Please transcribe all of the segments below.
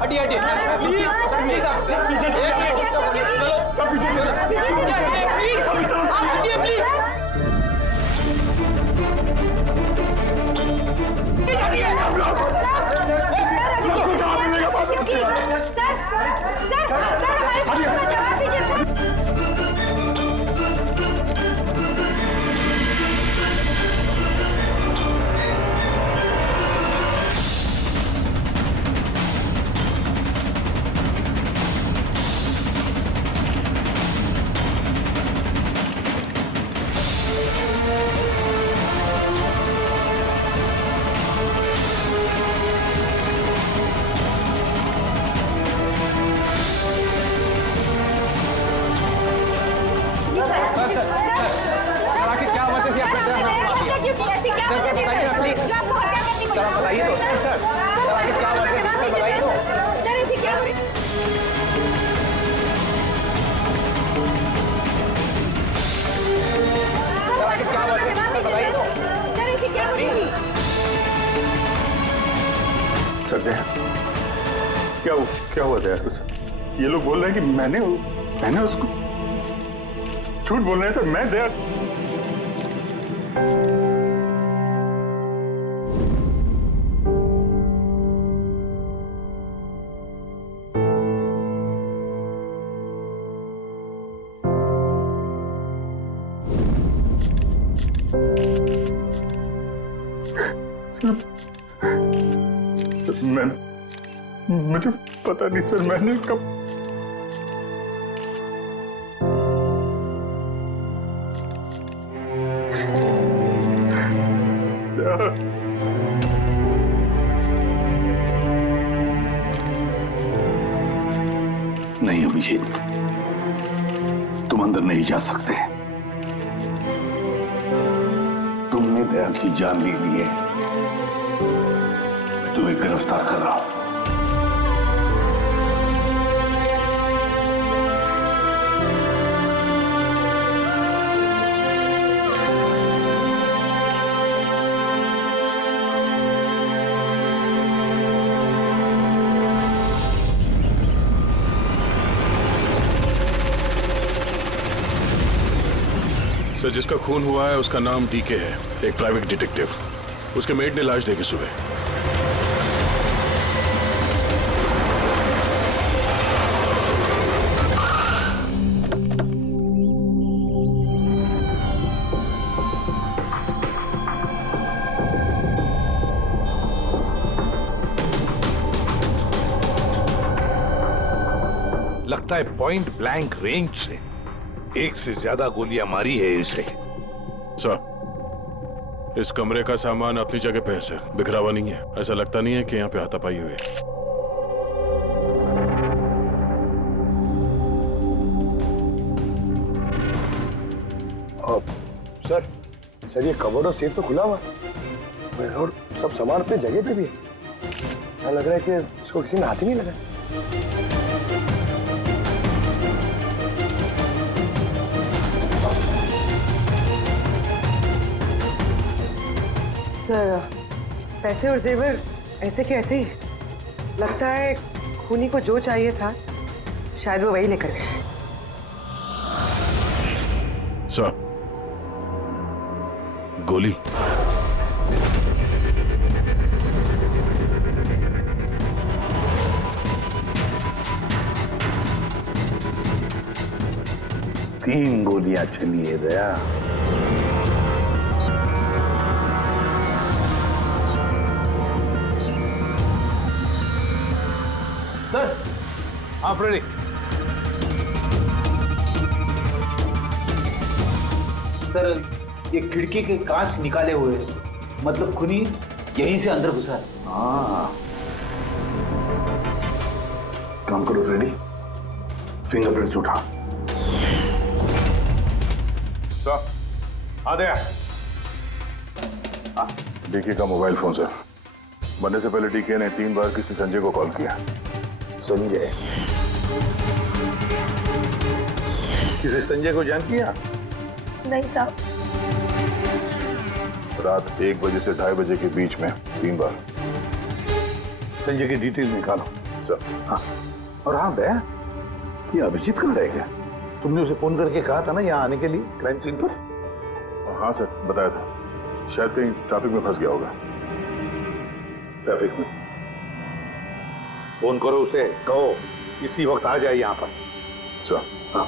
हटिए हटिए please please आप चलो सब पीछे प्लीज आप हटिए प्लीज सर क्या हुआ दया तो सर? ये लोग बोल रहे हैं कि मैंने उसको झूठ बोल रहे हैं सर। मैं दया मुझे पता नहीं सर, मैंने कब नहीं अभिजीत, तुम अंदर नहीं जा सकते। तुमने दया की जान ले ली है, तुम्हें गिरफ्तार कर रहा हूं। सर, जिसका खून हुआ है उसका नाम डीके है, एक प्राइवेट डिटेक्टिव। उसके मेड ने लाश देखी सुबह। लगता है पॉइंट ब्लैंक रेंज से एक से ज्यादा गोलियां मारी है इसे। सर, इस कमरे का सामान अपनी जगह पे है सर, बिखरा हुआ नहीं है। ऐसा लगता नहीं है कि यहाँ पे हाथापाई हुई है। सर ये कबर्ड और सेफ तो खुला हुआ है और सब सामान अपनी जगह पे भी है। ऐसा लग रहा है कि इसको किसी ने हाथ ही नहीं लगाया। सर, पैसे और जेवर ऐसे के ऐसे ही। लगता है खूनी को जो चाहिए था शायद वो वही लेकर गए। सर, गोली। तीन गोलियां चली है दया। सर आप रेडी? सर, ये खिड़की के कांच निकाले हुए, मतलब खूनी यहीं से अंदर घुसा है। हाँ, काम करो फ्रेडी, फिंगरप्रिंट्स उठा। आ गया। डीके का मोबाइल फोन सर। बनने से पहले डीके ने 3 बार किसी संजय को कॉल किया। संजय? किसी संजय को जान किया? नहीं साहब। रात 1 बजे से 2:30 बजे के बीच में 3 बार। संजय की डिटेल निकालो। सर। हाँ, और हाँ दया, ये अभिजीत कहाँ रह गया? तुमने उसे फोन करके कहा था ना यहाँ आने के लिए क्राइम सीन पर? हाँ सर, बताया था। शायद कहीं ट्रैफिक में फंस गया होगा। ट्रैफिक में? फोन करो उसे, कहो इसी वक्त आ जाए यहाँ पर। सर। हाँ।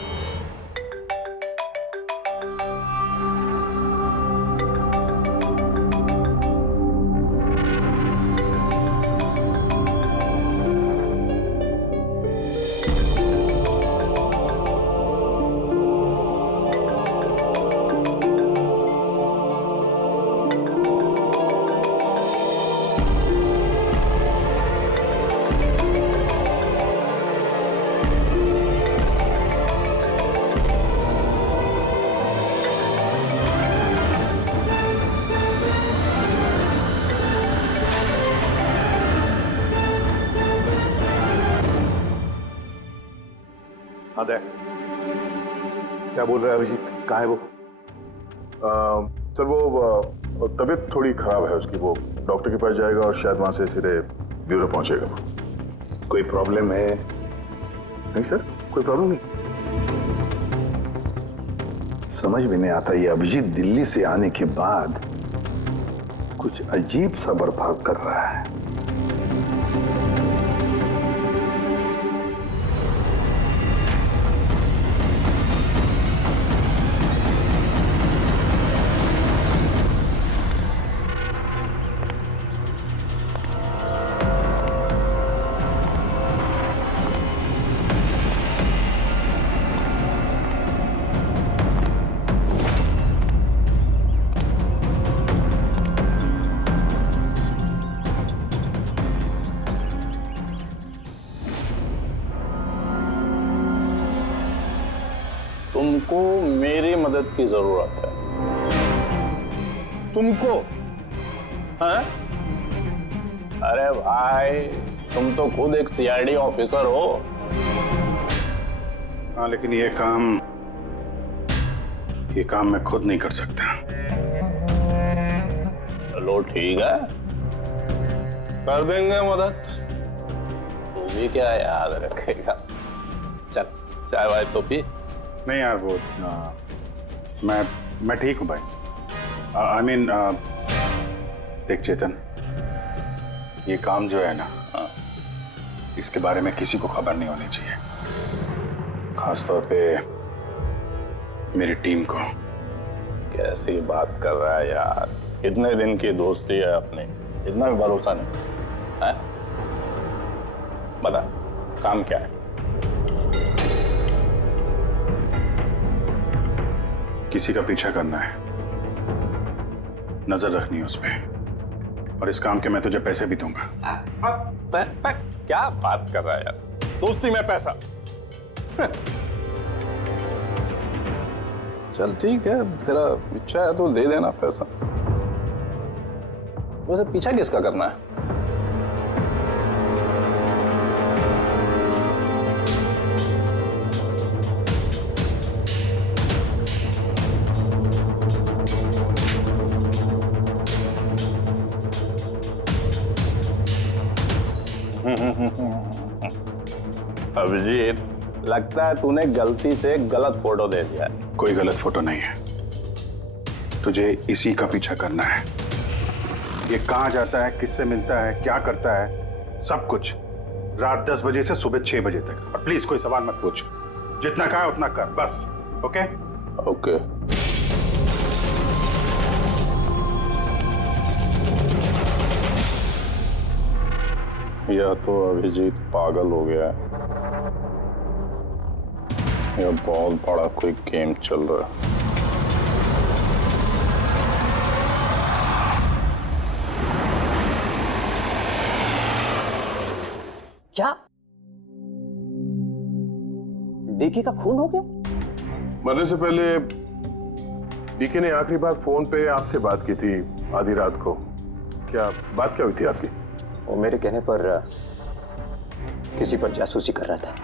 हाँ दया, क्या बोल रहा है अभिजीत? कहाँ है वो? सर वो तबीयत थोड़ी खराब है उसकी। वो डॉक्टर के पास जाएगा और शायद वहां से सीधे ब्यूरो पहुंचेगा। कोई प्रॉब्लम है? नहीं सर, कोई प्रॉब्लम नहीं। समझ में नहीं आता, ये अभिजीत दिल्ली से आने के बाद कुछ अजीब सा बर्ताव कर रहा है। तुमको मेरी मदद की जरूरत है। तुमको? हाँ? अरे भाई, तुम तो खुद एक सीआईडी ऑफिसर हो। हाँ, लेकिन ये काम मैं खुद नहीं कर सकता। चलो ठीक है, कर देंगे मदद। तू भी क्या याद रखेगा? चल चाय वाय तो पी। नहीं यार, वो मैं ठीक हूँ भाई। आई मीन देख चेतन, ये काम जो है ना, इसके बारे में किसी को खबर नहीं होनी चाहिए, खासतौर पे मेरी टीम को। कैसी बात कर रहा है यार? इतने दिन की दोस्ती है अपनी, इतना भी भरोसा नहीं है? बता, काम क्या है? किसी का पीछा करना है, नजर रखनी है उस पे, और इस काम के मैं तुझे पैसे भी दूंगा। क्या बात कर रहा है यार? दोस्ती में पैसा? चल ठीक है, तेरा इच्छा है तो दे देना पैसा। वैसे पीछा किसका करना है? अभिजीत, लगता है तूने गलती से गलत फोटो दे दिया है। कोई गलत फोटो नहीं है, तुझे इसी का पीछा करना है। ये कहाँ जाता है, किससे मिलता है, क्या करता है, सब कुछ रात 10 बजे से सुबह 6 बजे तक। और प्लीज कोई सवाल मत पूछ, जितना कहा उतना कर बस। ओके? ओके। या तो अभिजीत पागल हो गया है, या बहुत बड़ा कोई गेम चल रहा है। क्या डीके का खून हो गया? मरने से पहले डीके ने आखिरी बार फोन पे आपसे बात की थी आधी रात को। क्या बात क्या हुई थी आपकी? वो मेरे कहने पर किसी पर जासूसी कर रहा था।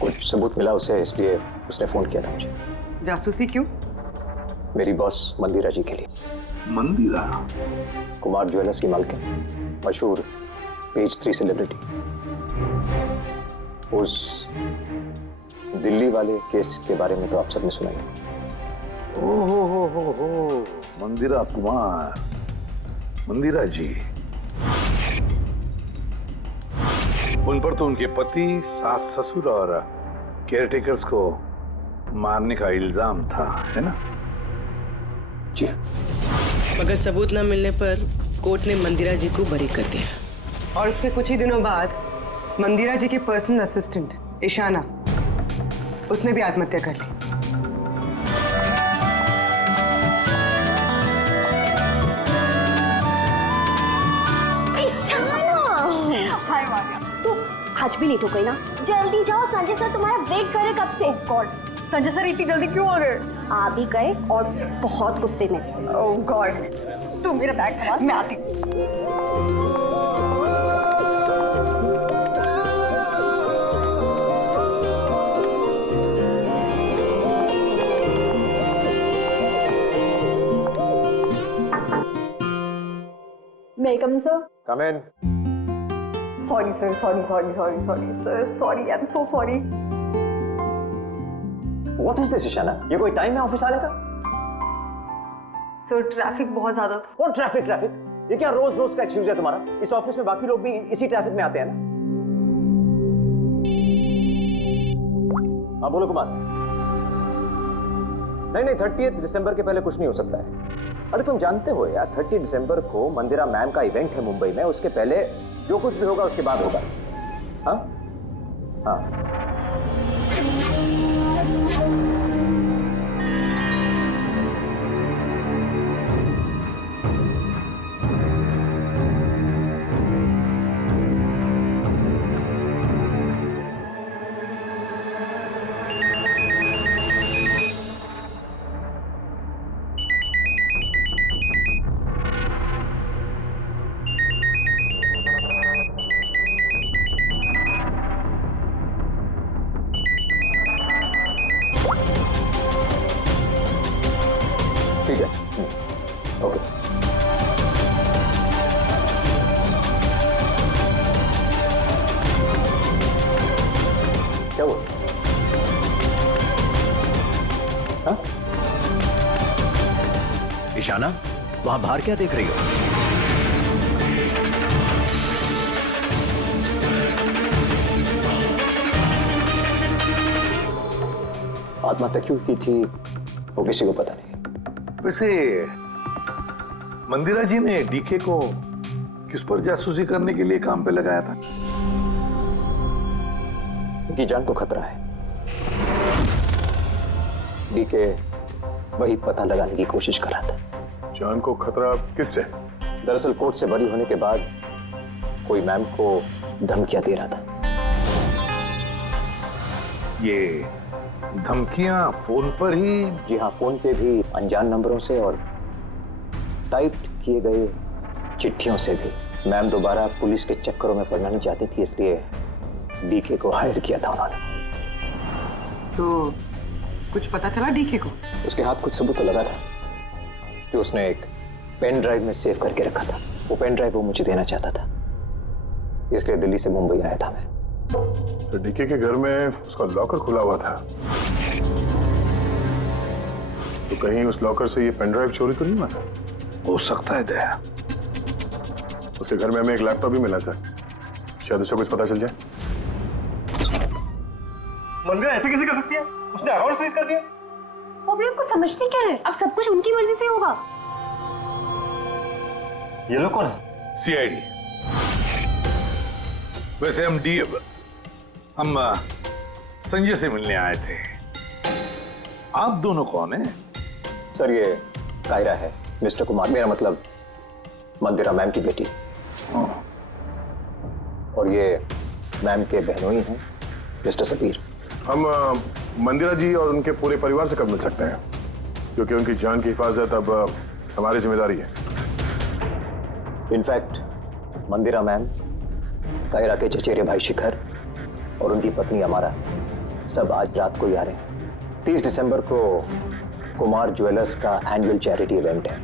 कुछ सबूत मिला उसे, इसलिए उसने फोन किया था मुझे। जासूसी क्यों? मेरी बॉस मंदिरा जी के लिए। मंदिरा? कुमार ज्वेलर्स की मालकिन, मशहूर पेज 3 सेलिब्रिटी। उस दिल्ली वाले केस के बारे में तो आप सबने सुना ही। हो मंदिरा कुमार, मंदिरा जी, उन पर तो उनके पति, सास ससुर और केयरटेकर्स को मारने का इल्जाम था, है ना? जी। मगर सबूत न मिलने पर कोर्ट ने मंदिरा जी को बरी कर दिया। और उसके कुछ ही दिनों बाद मंदिरा जी की पर्सनल असिस्टेंट ईशाना, उसने भी आत्महत्या कर ली। हाय मारिया, तू आज भी लेट हो गई ना? जल्दी जाओ, संजय सर तुम्हारा वेट कर रहे कब से। गॉड, संजय सर इतनी जल्दी क्यों आ गए? आ भी गए और बहुत गुस्से में। ओह गॉड, तू मेरा बैग संभाल, मैं आती हूँ। May I come in, sir? Come in. Sorry, sir. Sorry, sir. Sorry, I'm so sorry. What is this, Ishana? ये कोई टाइम है ऑफिस आने का? सर ट्रैफिक बहुत ज्यादा था। और ट्रैफिक? ये क्या रोज रोज का एक्सक्यूज है तुम्हारा? इस ऑफिस में बाकी लोग भी इसी ट्रैफिक में आते हैं ना? हाँ बोलो कुमार। नहीं, 30 दिसंबर के पहले कुछ नहीं हो सकता है। अरे तुम जानते हो यार, 30 दिसंबर को मंदिरा मैम का इवेंट है मुंबई में। उसके पहले जो कुछ भी होगा उसके बाद होगा। हाँ हाँ। ठीक है, ओके। क्या हुआ? हाँ? ईशाना, वहां बाहर क्या देख रही हो? आत्महत्या क्यों की थी वो किसी को पता नहीं। वैसे मंदिरा जी ने डीके को किस पर जासूसी करने के लिए काम पे लगाया था? उनकी जान को खतरा है। डीके वही पता लगाने की कोशिश कर रहा था। जान को खतरा किससे? दरअसल कोर्ट से बरी होने के बाद कोई मैम को धमकियां दे रहा था। ये धमकियां फोन पर ही? जी हाँ, फोन पे भी, अनजान नंबरों से और टाइप किए गए चिट्ठियों से भी। मैम दोबारा पुलिस के चक्करों में पड़ना नहीं चाहती थी, इसलिए डीके को हायर किया था उन्होंने। तो कुछ पता चला डीके को? उसके हाथ कुछ सबूत तो लगा था कि उसने एक पेन ड्राइव में सेव करके रखा था। वो पेन ड्राइव वो मुझे देना चाहता था, इसलिए दिल्ली से मुंबई आया था मैं। तो डीके के घर में उसका लॉकर खुला हुआ था, तो कहीं उस लॉकर से ये पेन ड्राइव चोरी तो नहीं हुआ था? हो सकता है दया। उसके घर में हमें एक लैपटॉप भी मिला सर, शायद उससे कुछ पता चल जाए। मंदिरा ऐसे कैसे कर सकती है? उसने अकाउंट फ्रीज कर दिया। प्रॉब्लम को समझते क्या है? अब सब कुछ उनकी मर्जी से होगा। ये लोग कौन है? सीआईडी। वैसे हम संजय से मिलने आए थे। आप दोनों कौन हैं? सर ये कायरा है, मिस्टर कुमार, मेरा मतलब मंदिरा मैम की बेटी। और ये मैम के बहनोई हैं, मिस्टर सबीर। हम मंदिरा जी और उनके पूरे परिवार से कब मिल सकते हैं? क्योंकि उनकी जान की हिफाजत अब हमारी जिम्मेदारी है। इनफैक्ट मंदिरा मैम, कायरा के चचेरे भाई शिखर और उनकी पत्नी अमारा सब आज रात को ही आ रहे हैं। 30 दिसंबर को कुमार ज्वेलर्स का एनुअल चैरिटी इवेंट है,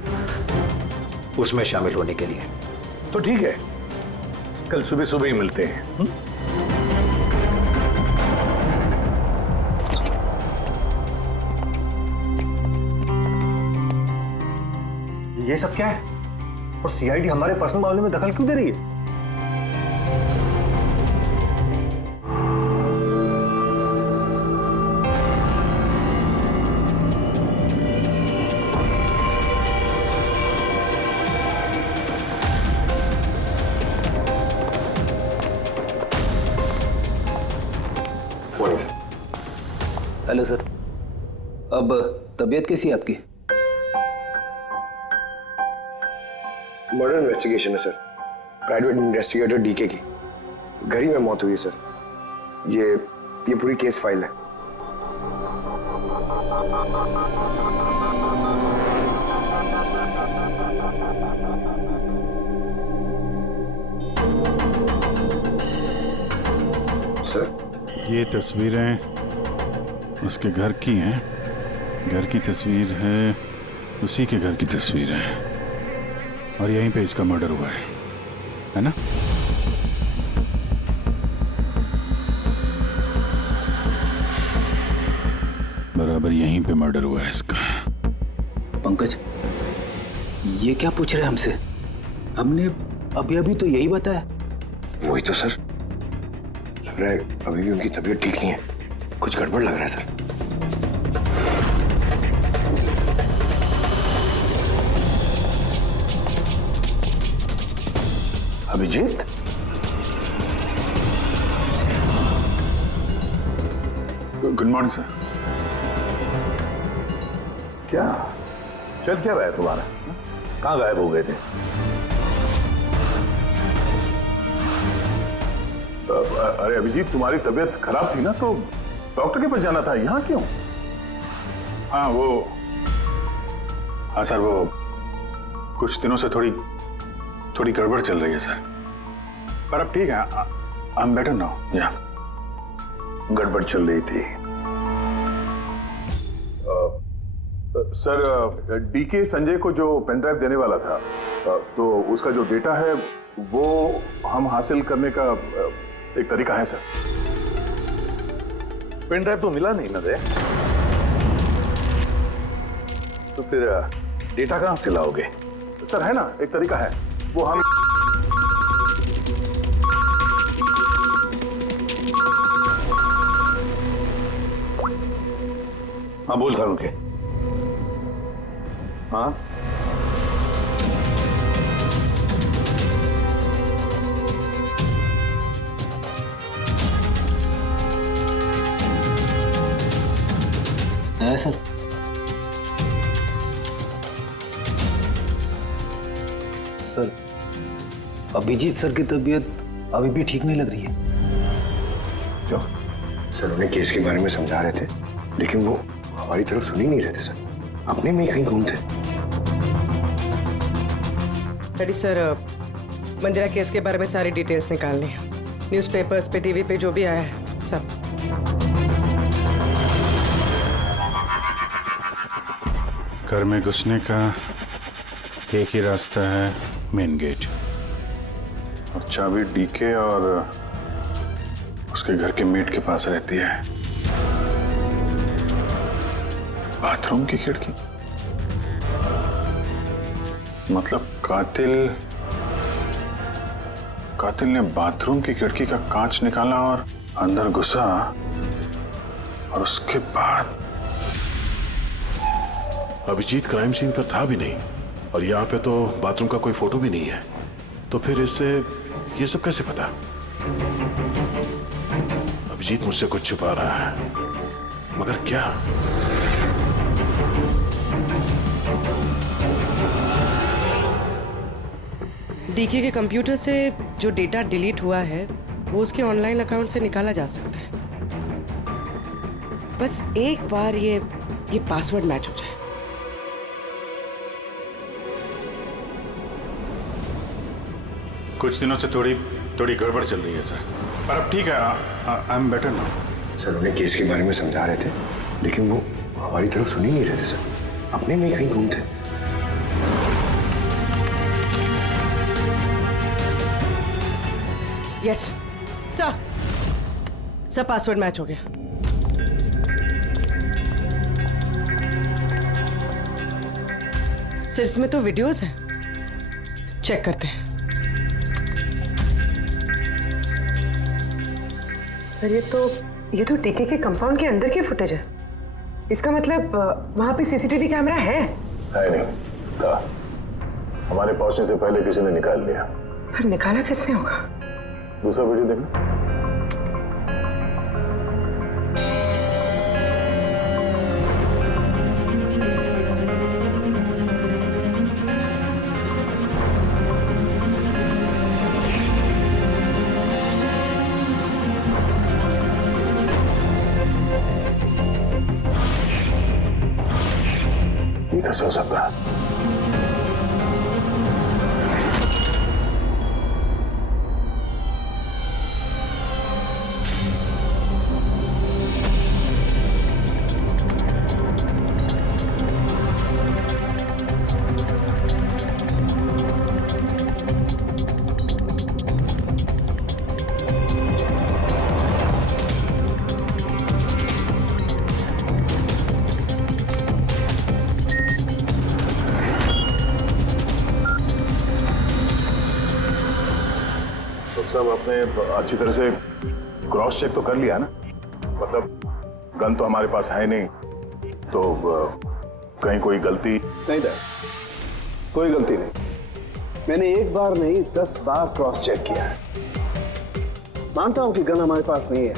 उसमें शामिल होने के लिए। तो ठीक है, कल सुबह सुबह ही मिलते हैं। ये सब क्या है? और सीआईडी हमारे पर्सनल मामले में दखल क्यों दे रही है? हेलो सर, अब तबीयत कैसी है आपकी? मर्डर इन्वेस्टिगेशन है सर, प्राइवेट इन्वेस्टिगेटर डीके की घर ही में मौत हुई है सर। ये पूरी केस फाइल है। सर, ये तस्वीरें उसके घर की हैं। घर की तस्वीर है, उसी के घर की तस्वीर है, और यहीं पे इसका मर्डर हुआ है ना? बराबर यहीं पे मर्डर हुआ है इसका। पंकज, ये क्या पूछ रहे हैं हमसे? हमने अभी अभी तो यही बताया। वही तो सर, लग रहा है अभी भी उनकी तबीयत ठीक नहीं है, कुछ गड़बड़ लग रहा है sir. Abhijeet, good morning sir. क्या चल क्या रहा है तुम्हारा? कहाँ गायब हो गए थे? अरे अभिजीत, तुम्हारी तबीयत खराब थी ना, तो डॉक्टर के पास जाना था, यहाँ क्यों? हाँ सर, वो कुछ दिनों से थोड़ी गड़बड़ चल रही है सर, पर अब ठीक है। I am better now. या गड़बड़ चल रही थी। सर, डीके संजय को जो पेन ड्राइव देने वाला था, तो उसका जो डेटा है वो हम हासिल करने का एक तरीका है सर। पेन ड्राइव तो मिला नहीं ना दे, तो फिर डेटा कहां से लाओगे? सर है ना, एक तरीका है, वो हम हाँ बोल करूं के? हाँ है सर। सर, अभिजीत सर की तबीयत अभी भी ठीक नहीं लग रही है। क्यों? सर उन्हें केस के बारे में समझा रहे थे, लेकिन वो हमारी तरफ सुन ही नहीं रहे थे सर, अपने में ही कहीं गुम थे। डैडी सर, मंदिरा केस के बारे में सारी डिटेल्स निकाल ली, न्यूज़पेपर्स पे, टीवी पे जो भी आया है सब। घर में घुसने का एक ही रास्ता है, मेन गेट, और चाबी डीके और उसके घर के मेट के पास रहती है। बाथरूम की खिड़की, मतलब कातिल ने बाथरूम की खिड़की का कांच निकाला और अंदर घुसा, और उसके बाद अभिजीत क्राइम सीन पर था भी नहीं, और यहाँ पे तो बाथरूम का कोई फोटो भी नहीं है, तो फिर इससे ये सब कैसे पता? अभिजीत मुझसे कुछ छुपा रहा है, मगर क्या? डीके के कंप्यूटर से जो डेटा डिलीट हुआ है वो उसके ऑनलाइन अकाउंट से निकाला जा सकता है, बस एक बार ये पासवर्ड मैच हो जाए। कुछ दिनों से थोड़ी गड़बड़ चल रही है सर, पर अब ठीक है। I am better now. Sir उन्हें केस के बारे में समझा रहे थे, लेकिन वो हमारी तरफ सुन ही नहीं रहे थे सर, अपने में ही कहीं गुम थे। यस सर पासवर्ड मैच हो गया। सर इसमें तो वीडियोस हैं, चेक करते हैं। सर ये तो डीके के कंपाउंड के अंदर की फुटेज है। इसका मतलब वहां पे सीसीटीवी कैमरा है नहीं था। हमारे पहुंचने से पहले किसी ने निकाल लिया। पर निकाला किसने होगा? दूसरा वीडियो देखना। कैसे हो सकता है? सब आपने अच्छी तरह से क्रॉस चेक तो कर लिया ना? मतलब गन तो हमारे पास है नहीं, तो कहीं कोई गलती नहीं था। कोई गलती नहीं। मैंने एक बार नहीं 10 बार क्रॉस चेक किया है। मानता हूं कि गन हमारे पास नहीं है,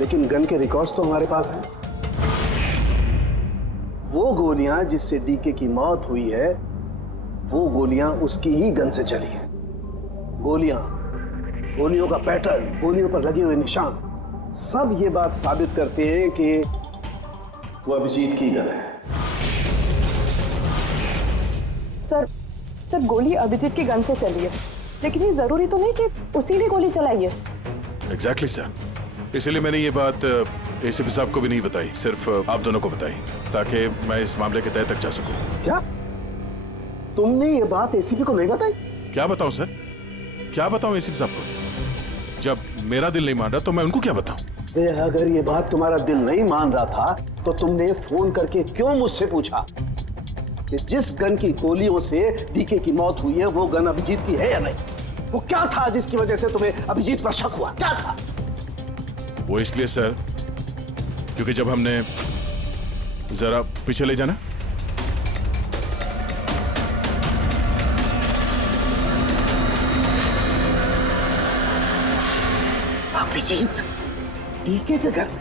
लेकिन गन के रिकॉर्ड्स तो हमारे पास हैं। वो गोलियां जिससे डीके की मौत हुई है, वो गोलियां उसकी ही गन से चली है। गोलियों का पैटर्न, गोलियों पर लगे हुए निशान, सब ये बात साबित करते हैं कि वो अभिजीत की गन है। सर गोली अभिजीत की गन से चली है, लेकिन ये जरूरी तो नहीं कि उसी ने गोली चलाई है। एग्जैक्टली सर, इसलिए मैंने ये बात एसीपी साहब को भी नहीं बताई, सिर्फ आप दोनों को बताई, ताकि मैं इस मामले के तह तक जा सकूं। क्या तुमने ये बात एसीपी को नहीं बताई? क्या बताऊं सर, क्या बताऊं एसीपी साहब को? जब मेरा दिल नहीं मान रहा तो मैं उनको क्या बताऊं? अगर ये बात तुम्हारा दिल नहीं मान रहा था तो तुमने फोन करके क्यों मुझसे पूछा कि जिस गन की गोलियों से डीके की मौत हुई है वो गन अभिजीत की है या नहीं? वो क्या था जिसकी वजह से तुम्हें अभिजीत पर शक हुआ? क्या था वो? इसलिए सर क्योंकि जब हमने जरा पीछे ले जाना, अभिजीत डीके के घर में,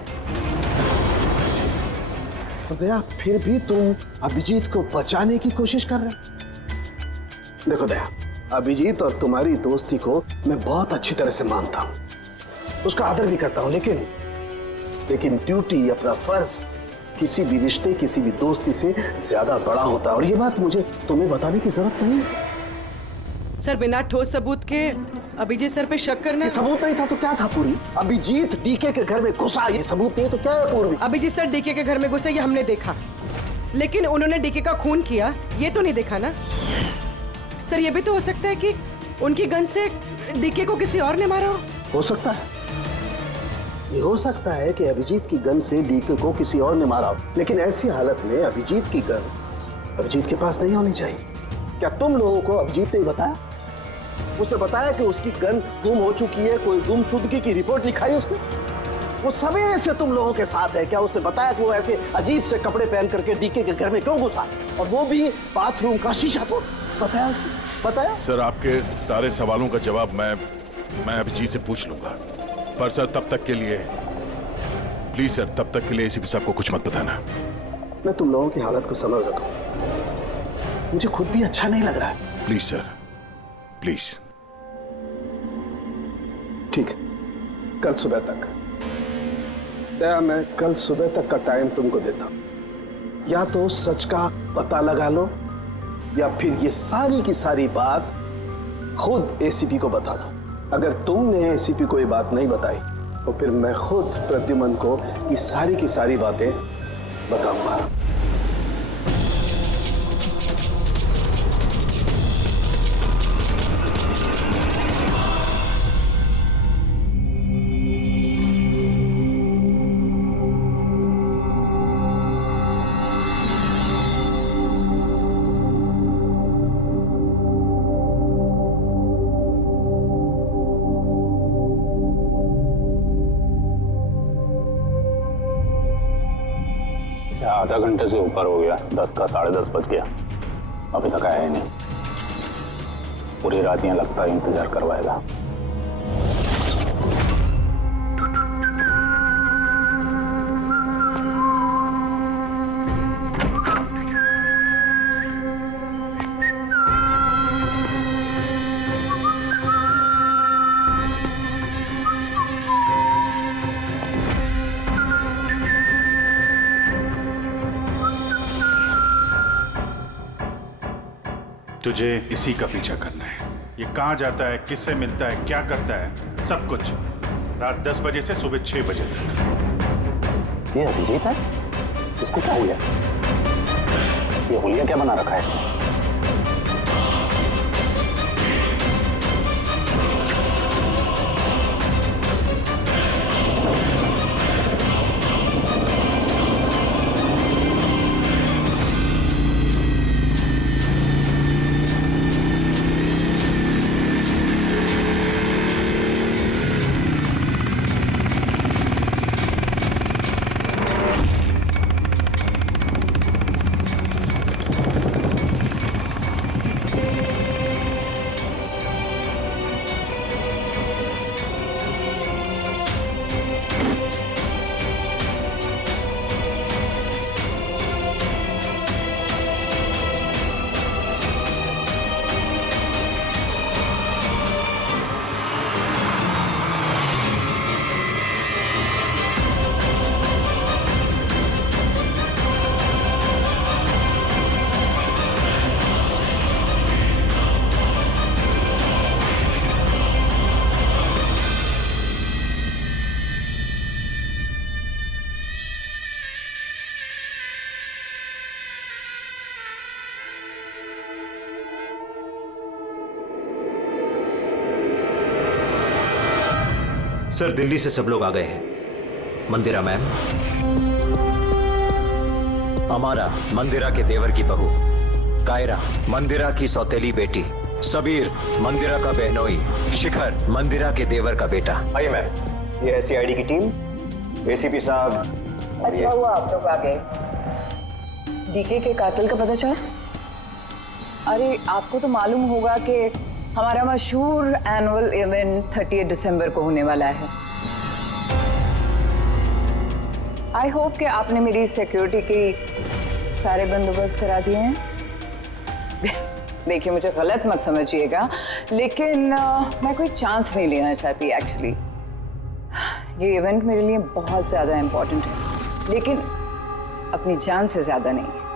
और दया फिर भी तुम अभिजीत को बचाने की कोशिश कर रहे। देखो दया, अभिजीत और तुम्हारी दोस्ती को मैं बहुत अच्छी तरह से मानता हूं, उसका आदर भी करता हूं, लेकिन ड्यूटी, अपना फर्ज किसी भी रिश्ते, किसी भी दोस्ती से ज्यादा बड़ा होता है, और ये बात मुझे तुम्हें बताने की जरूरत नहीं है। सर बिना ठोस सबूत के अभिजीत सर पे शक करना? ये सबूत नहीं था तो क्या था पूरी? अभिजीत डीके के घर में घुसा, ये सबूत नहीं तो क्या है पूर्वी? अभिजीत सर डीके के घर में घुसे ये हमने देखा, लेकिन उन्होंने डीके का खून किया ये तो नहीं देखा ना। सर ये भी तो हो सकता है कि उनकी गन से डीके को किसी और ने मारा हो सकता है, ये हो सकता है कि अभिजीत की गन से डीके को किसी और ने मारा हो, लेकिन ऐसी हालत में अभिजीत की गन अभिजीत के पास नहीं होनी चाहिए। क्या तुम लोगों को अभिजीत ने बताया? उसने बताया कि उसकी गन गुम हो चुकी है, कोई गुमशुदगी की रिपोर्ट लिखाई उसने? वो सवेरे से तुम लोगों के साथ है, क्या उसने बताया कि वो ऐसे अजीब से कपड़े पहन करके डीके के घर में क्यों घुसा, और वो भी बाथरूम का शीशा तोड़? बताया? सर आपके सारे सवालों का जवाब मैं अभिजीत से पूछ लूंगा, पर सर तब तक के लिए प्लीज सर, तब तक के लिए एसीपी साहब को कुछ मत बताना। मैं तुम लोगों की हालत को समझ रहा हूं, मुझे खुद भी अच्छा नहीं लग रहा है। Please sir, please. ठीक है, कल सुबह तक दया, मैं कल सुबह तक का टाइम तुमको देता हूं। या तो सच का पता लगा लो, या फिर ये सारी की सारी बात खुद एसीपी को बता दो। अगर तुमने एसीपी को ये बात नहीं बताई तो फिर मैं खुद प्रद्युमन को ये सारी की सारी बातें बताऊंगा। आधा घंटे से ऊपर हो गया, 10 का 10:30 बज गया, अभी तक आया ही नहीं। पूरी रात यहाँ लगता है इंतजार करवाएगा। तुझे इसी का पीछा करना है। ये कहाँ जाता है, किससे मिलता है, क्या करता है, सब कुछ रात 10 बजे से सुबह 6 बजे तक। ये अभिजीत है? इसको क्या हुआ? ये हुलिया क्या बना रखा है इसने? सर, दिल्ली से सब लोग आ गए हैं। मंदिरा मैम, अमारा मंदिरा के देवर की बहू, कायरा मंदिरा की सौतेली बेटी, सबीर मंदिरा का बहनोई, शिखर मंदिरा के देवर का बेटा। आइए मैम, ये है सीआईडी की टीम, एसीपी साहब। अच्छा हुआ आप लोग आ गए। डीके के कातिल का पता चला? अरे आपको तो मालूम होगा कि हमारा मशहूर एनुअल इवेंट 30 दिसंबर को होने वाला है। आई होप कि आपने मेरी सिक्योरिटी की सारे बंदोबस्त करा दिए हैं। देखिए, मुझे गलत मत समझिएगा, लेकिन मैं कोई चांस नहीं लेना चाहती एक्चुअली। ये इवेंट मेरे लिए बहुत ज़्यादा इम्पोर्टेंट है, लेकिन अपनी जान से ज़्यादा नहीं।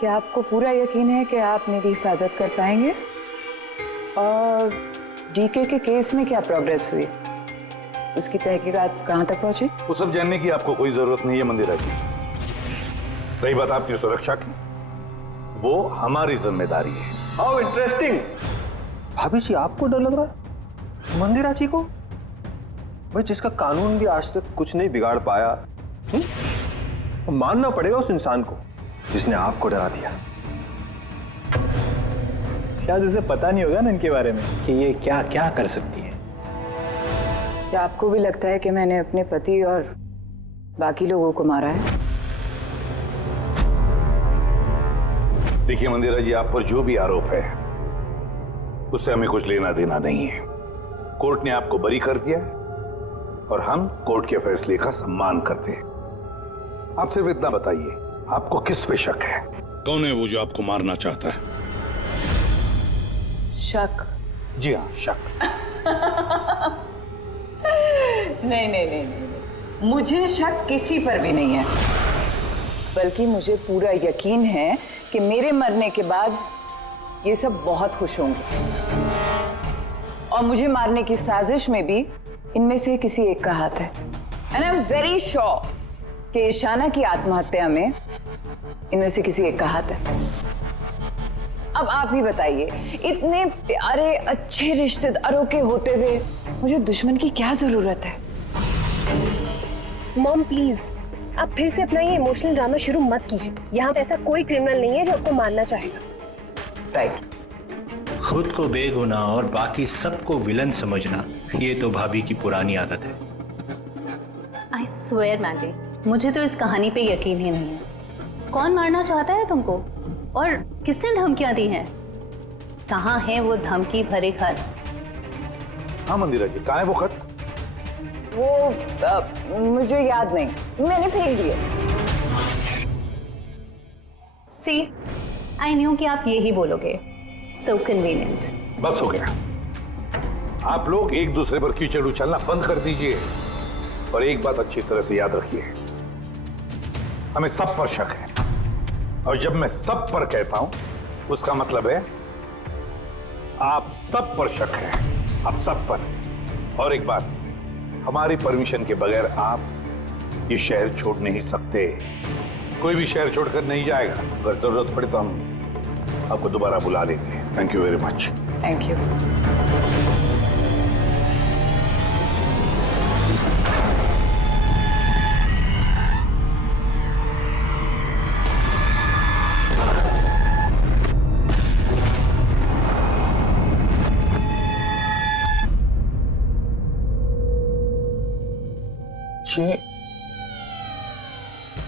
क्या आपको पूरा यकीन है कि आप मेरी हिफाजत कर पाएंगे? और डीके के केस में क्या प्रोग्रेस हुई? उसकी तहकीकात कहाँ तक पहुंची? वो सब जानने की आपको कोई जरूरत नहीं है मंदिरा जी। रही बात आपकी सुरक्षा की, वो हमारी जिम्मेदारी है। How interesting. भाभी जी, आपको डर लग रहा है मंदिरा जी को? भाई, जिसका कानून भी आज तक कुछ नहीं बिगाड़ पाया। मानना पड़ेगा उस इंसान को जिसने आपको डरा दिया। शायद इसे पता नहीं होगा ना इनके बारे में कि ये क्या क्या कर सकती है। क्या आपको भी लगता है कि मैंने अपने पति और बाकी लोगों को मारा है? देखिए मंदिरा जी, आप पर जो भी आरोप है उससे हमें कुछ लेना देना नहीं है। कोर्ट ने आपको बरी कर दिया है और हम कोर्ट के फैसले का सम्मान करते हैं। आप सिर्फ इतना बताइए, आपको किस पे शक है? कौन है वो जो आपको मारना चाहता है? शक? जी हाँ, शक। नहीं, मुझे शक किसी पर भी नहीं है, बल्कि मुझे पूरा यकीन है कि मेरे मरने के बाद ये सब बहुत खुश होंगे और मुझे मारने की साजिश में भी इनमें से किसी एक का हाथ है। And I am very sure कि ईशाना की आत्महत्या में इनमें से किसी एक का हाथ है। अब आप ही बताइए, इतने प्यारे अच्छे रिश्तेदारों के होते हुए मुझे दुश्मन की क्या जरूरत है? मॉम प्लीज, आप फिर से अपना ये इमोशनल ड्रामा शुरू मत कीजिए। यहाँ पे ऐसा कोई क्रिमिनल नहीं है जो आपको मारना चाहेगा। राइट। खुद को बेगुनाह और बाकी सबको विलन समझना, ये तो भाभी की पुरानी आदत है। आई स्वेयर मैंडी, मुझे तो इस कहानी पे यकीन ही नहीं है। कौन मारना चाहता है तुमको और किसने धमकियां दी हैं? कहाँ है वो धमकी भरे खत? हाँ मंदिरा जी, कहाँ है वो खत? वो मुझे याद नहीं, मैंने फेंक दिए। सी, आई न्यू कि आप यही बोलोगे। सो कन्वीनियंट। बस हो गया। आप लोग एक दूसरे पर कीचड़ उछलना बंद कर दीजिए और एक बात अच्छी तरह से याद रखिए, हमें सब पर शक है और जब मैं सब पर कहता हूं उसका मतलब है आप सब पर शक है, आप सब पर। और एक बात, हमारी परमिशन के बगैर आप ये शहर छोड़ नहीं सकते। कोई भी शहर छोड़कर नहीं जाएगा। अगर जरूरत पड़े तो हम आपको दोबारा बुला लेंगे। Thank you very much. Thank you.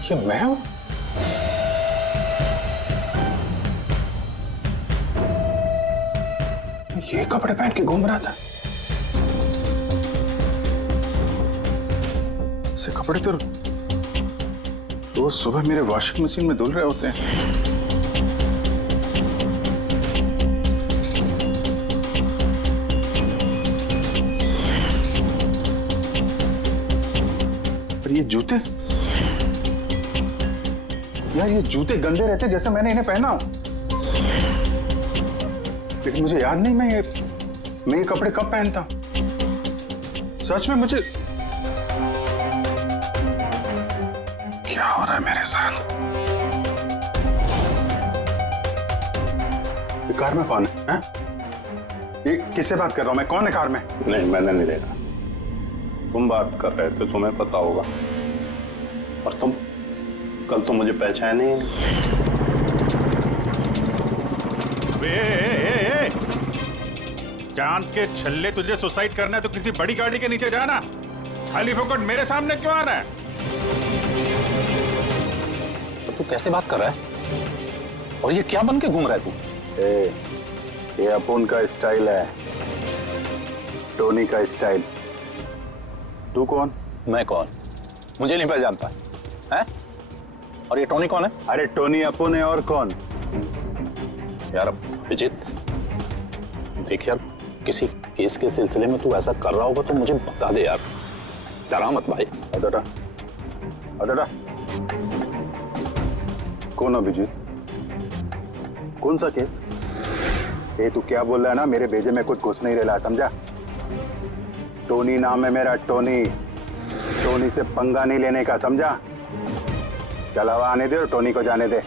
ये मैं हूं? ये कपड़े पहन के घूम रहा था। ऐसे कपड़े तो रोज सुबह मेरे वॉशिंग मशीन में धुल रहे होते हैं। पर ये जूते, यार ये जूते गंदे रहते जैसे मैंने इन्हें पहना हो। लेकिन मुझे याद नहीं मैं ये कपड़े कब पहनता। सच में मुझे क्या हो रहा है मेरे साथ? ये कार में कौन है? ये किससे बात कर रहा हूं मैं? कौन है कार में? नहीं, मैंने नहीं देखा। तुम बात कर रहे थे, तुम्हें पता होगा। और तुम कल तो मुझे पहचाने ही नहीं। चांद के छल्ले, तुझे सुसाइड करना है तो किसी बड़ी गाड़ी के नीचे जाना। खाली फोकट मेरे सामने क्यों आ रहा है? तो तू कैसे बात कर रहा है? और ये क्या बन के घूम रहा है तू? ये अपुन का स्टाइल है, टोनी का स्टाइल। तू कौन? मैं कौन? मुझे नहीं पहचानता है? और ये टोनी कौन है? अरे टोनी अपुन है और कौन? यार अभिजीत, देख यार, किसी केस के सिलसिले में तू ऐसा कर रहा होगा तो मुझे बता दे यार। डरा मत भाई। अदड़ा अदड़ा। कौन अभिजीत? कौन सा केस? ये तू क्या बोल रहा है ना, मेरे भेजे में कुछ घुस नहीं रहा, समझा? टोनी नाम है मेरा, टोनी। टोनी से पंगा नहीं लेने का, समझा? चल हवा आने दे और टोनी को जाने दे।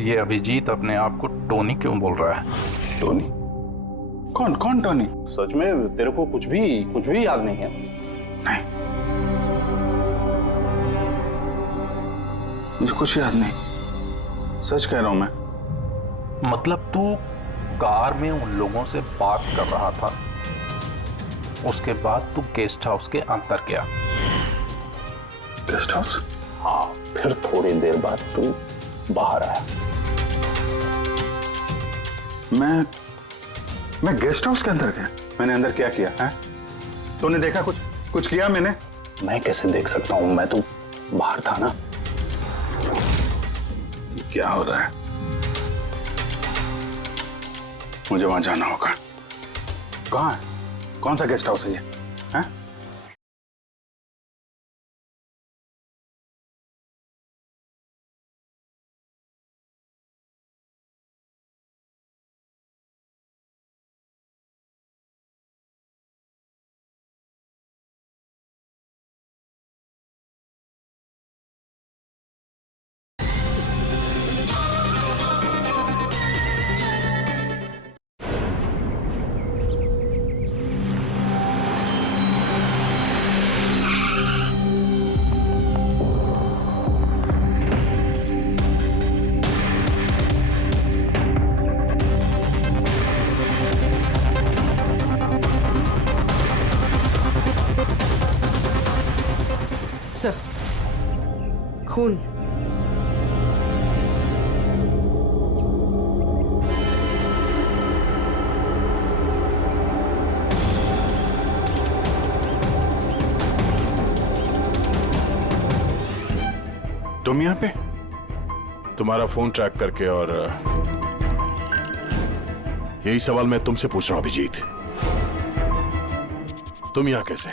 ये अभिजीत अपने आप को टोनी क्यों बोल रहा है? टोनी? कौन कौन टोनी? सच में तेरे को कुछ भी याद नहीं है? नहीं, मुझे कुछ याद नहीं। सच कह रहा हूं मैं। मतलब तू कार में उन लोगों से बात कर रहा था, उसके बाद तू गेस्ट हाउस के अंदर गया। Guest house? हाँ, फिर थोड़ी देर बाद तू बाहर आया। मैं गेस्ट हाउस के अंदर गया? मैंने अंदर क्या किया है? तूने देखा कुछ किया मैंने? मैं कैसे देख सकता हूं? मैं तो बाहर था ना। क्या हो रहा है? मुझे वहां जाना होगा। कहाँ है? कौन सा गेस्ट हाउस है ये? हैं? सर, खून। तुम यहाँ पे? तुम्हारा फोन ट्रैक करके, और यही सवाल मैं तुमसे पूछ रहा हूं अभिजीत, तुम यहाँ कैसे?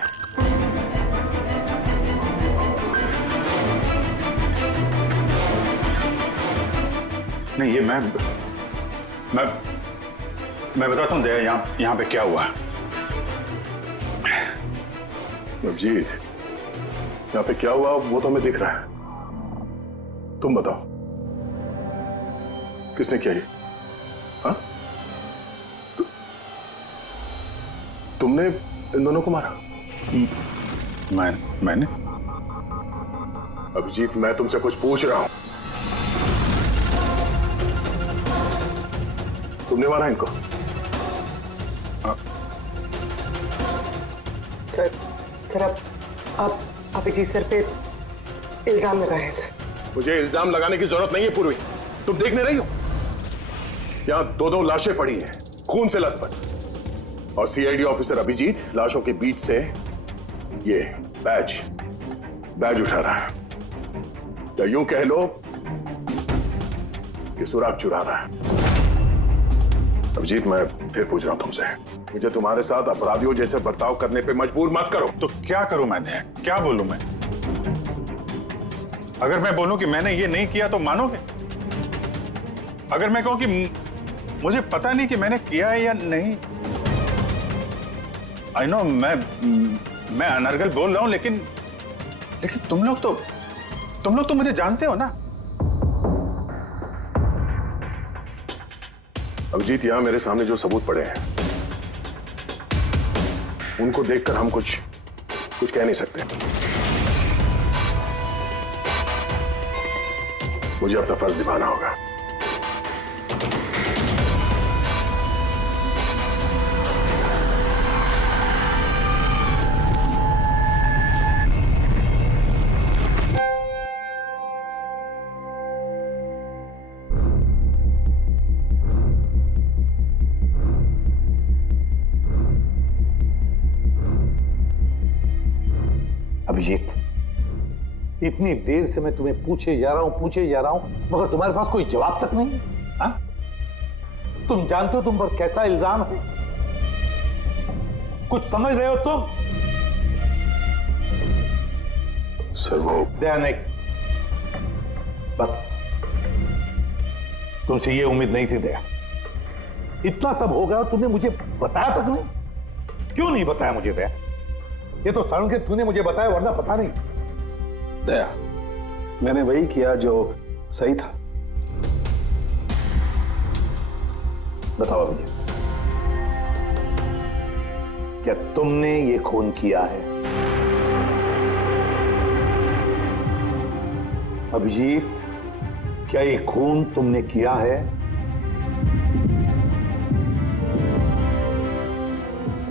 नहीं, ये मैं बताता हूँ दया, यहाँ पे क्या हुआ। अभिजीत, यहाँ पे क्या हुआ वो तो हमें दिख रहा है, तुम बताओ किसने किया ये? हाँ? तुमने इन दोनों को मारा? मैंने? अभिजीत, मैं तुमसे कुछ पूछ रहा हूं। तुमने मारा इनको? सर आप अभिजीत सर पे इल्जाम लगाए हैं सर। मुझे इल्जाम लगाने की जरूरत नहीं है पूर्वी, तुम देखने रही हो यहां 2 लाशें पड़ी हैं, खून से लथपथ, और सीआईडी ऑफिसर अभिजीत लाशों के बीच से ये बैज उठा रहा है, या यूं कह लो कि सुराग चुरा रहा है। अभिजीत, मैं फिर पूछ रहा हूं तुमसे, मुझे तुम्हारे साथ अपराधियों जैसे बर्ताव करने पे मजबूर मत करो। तो क्या करूं मैं? क्या बोलूं मैं? अगर मैं बोलूं कि मैंने ये नहीं किया तो मानोगे? अगर मैं कहूं कि मुझे पता नहीं कि मैंने किया है या नहीं? आई नो मैं अनर्गल बोल रहा हूं, लेकिन तुम लोग तो मुझे जानते हो ना। अभिजीत, यहां मेरे सामने जो सबूत पड़े हैं उनको देखकर हम कुछ कह नहीं सकते। मुझे अपना फर्ज निभाना होगा। अभिजीत, इतनी देर से मैं तुम्हें पूछे जा रहा हूं, मगर तुम्हारे पास कोई जवाब तक नहीं है। हाँ? तुम जानते हो तुम पर कैसा इल्जाम है? कुछ समझ रहे हो तुम? सर, वो नहीं, बस तुमसे ये उम्मीद नहीं थी दया। इतना सब हो गया और तुमने मुझे बताया तक नहीं। क्यों नहीं बताया मुझे दया? ये तो सड़न के तूने मुझे बताया, वरना पता नहीं। दया, मैंने वही किया जो सही था। बताओ अभिजीत, क्या तुमने ये खून किया है? अभिजीत, क्या ये खून तुमने किया है?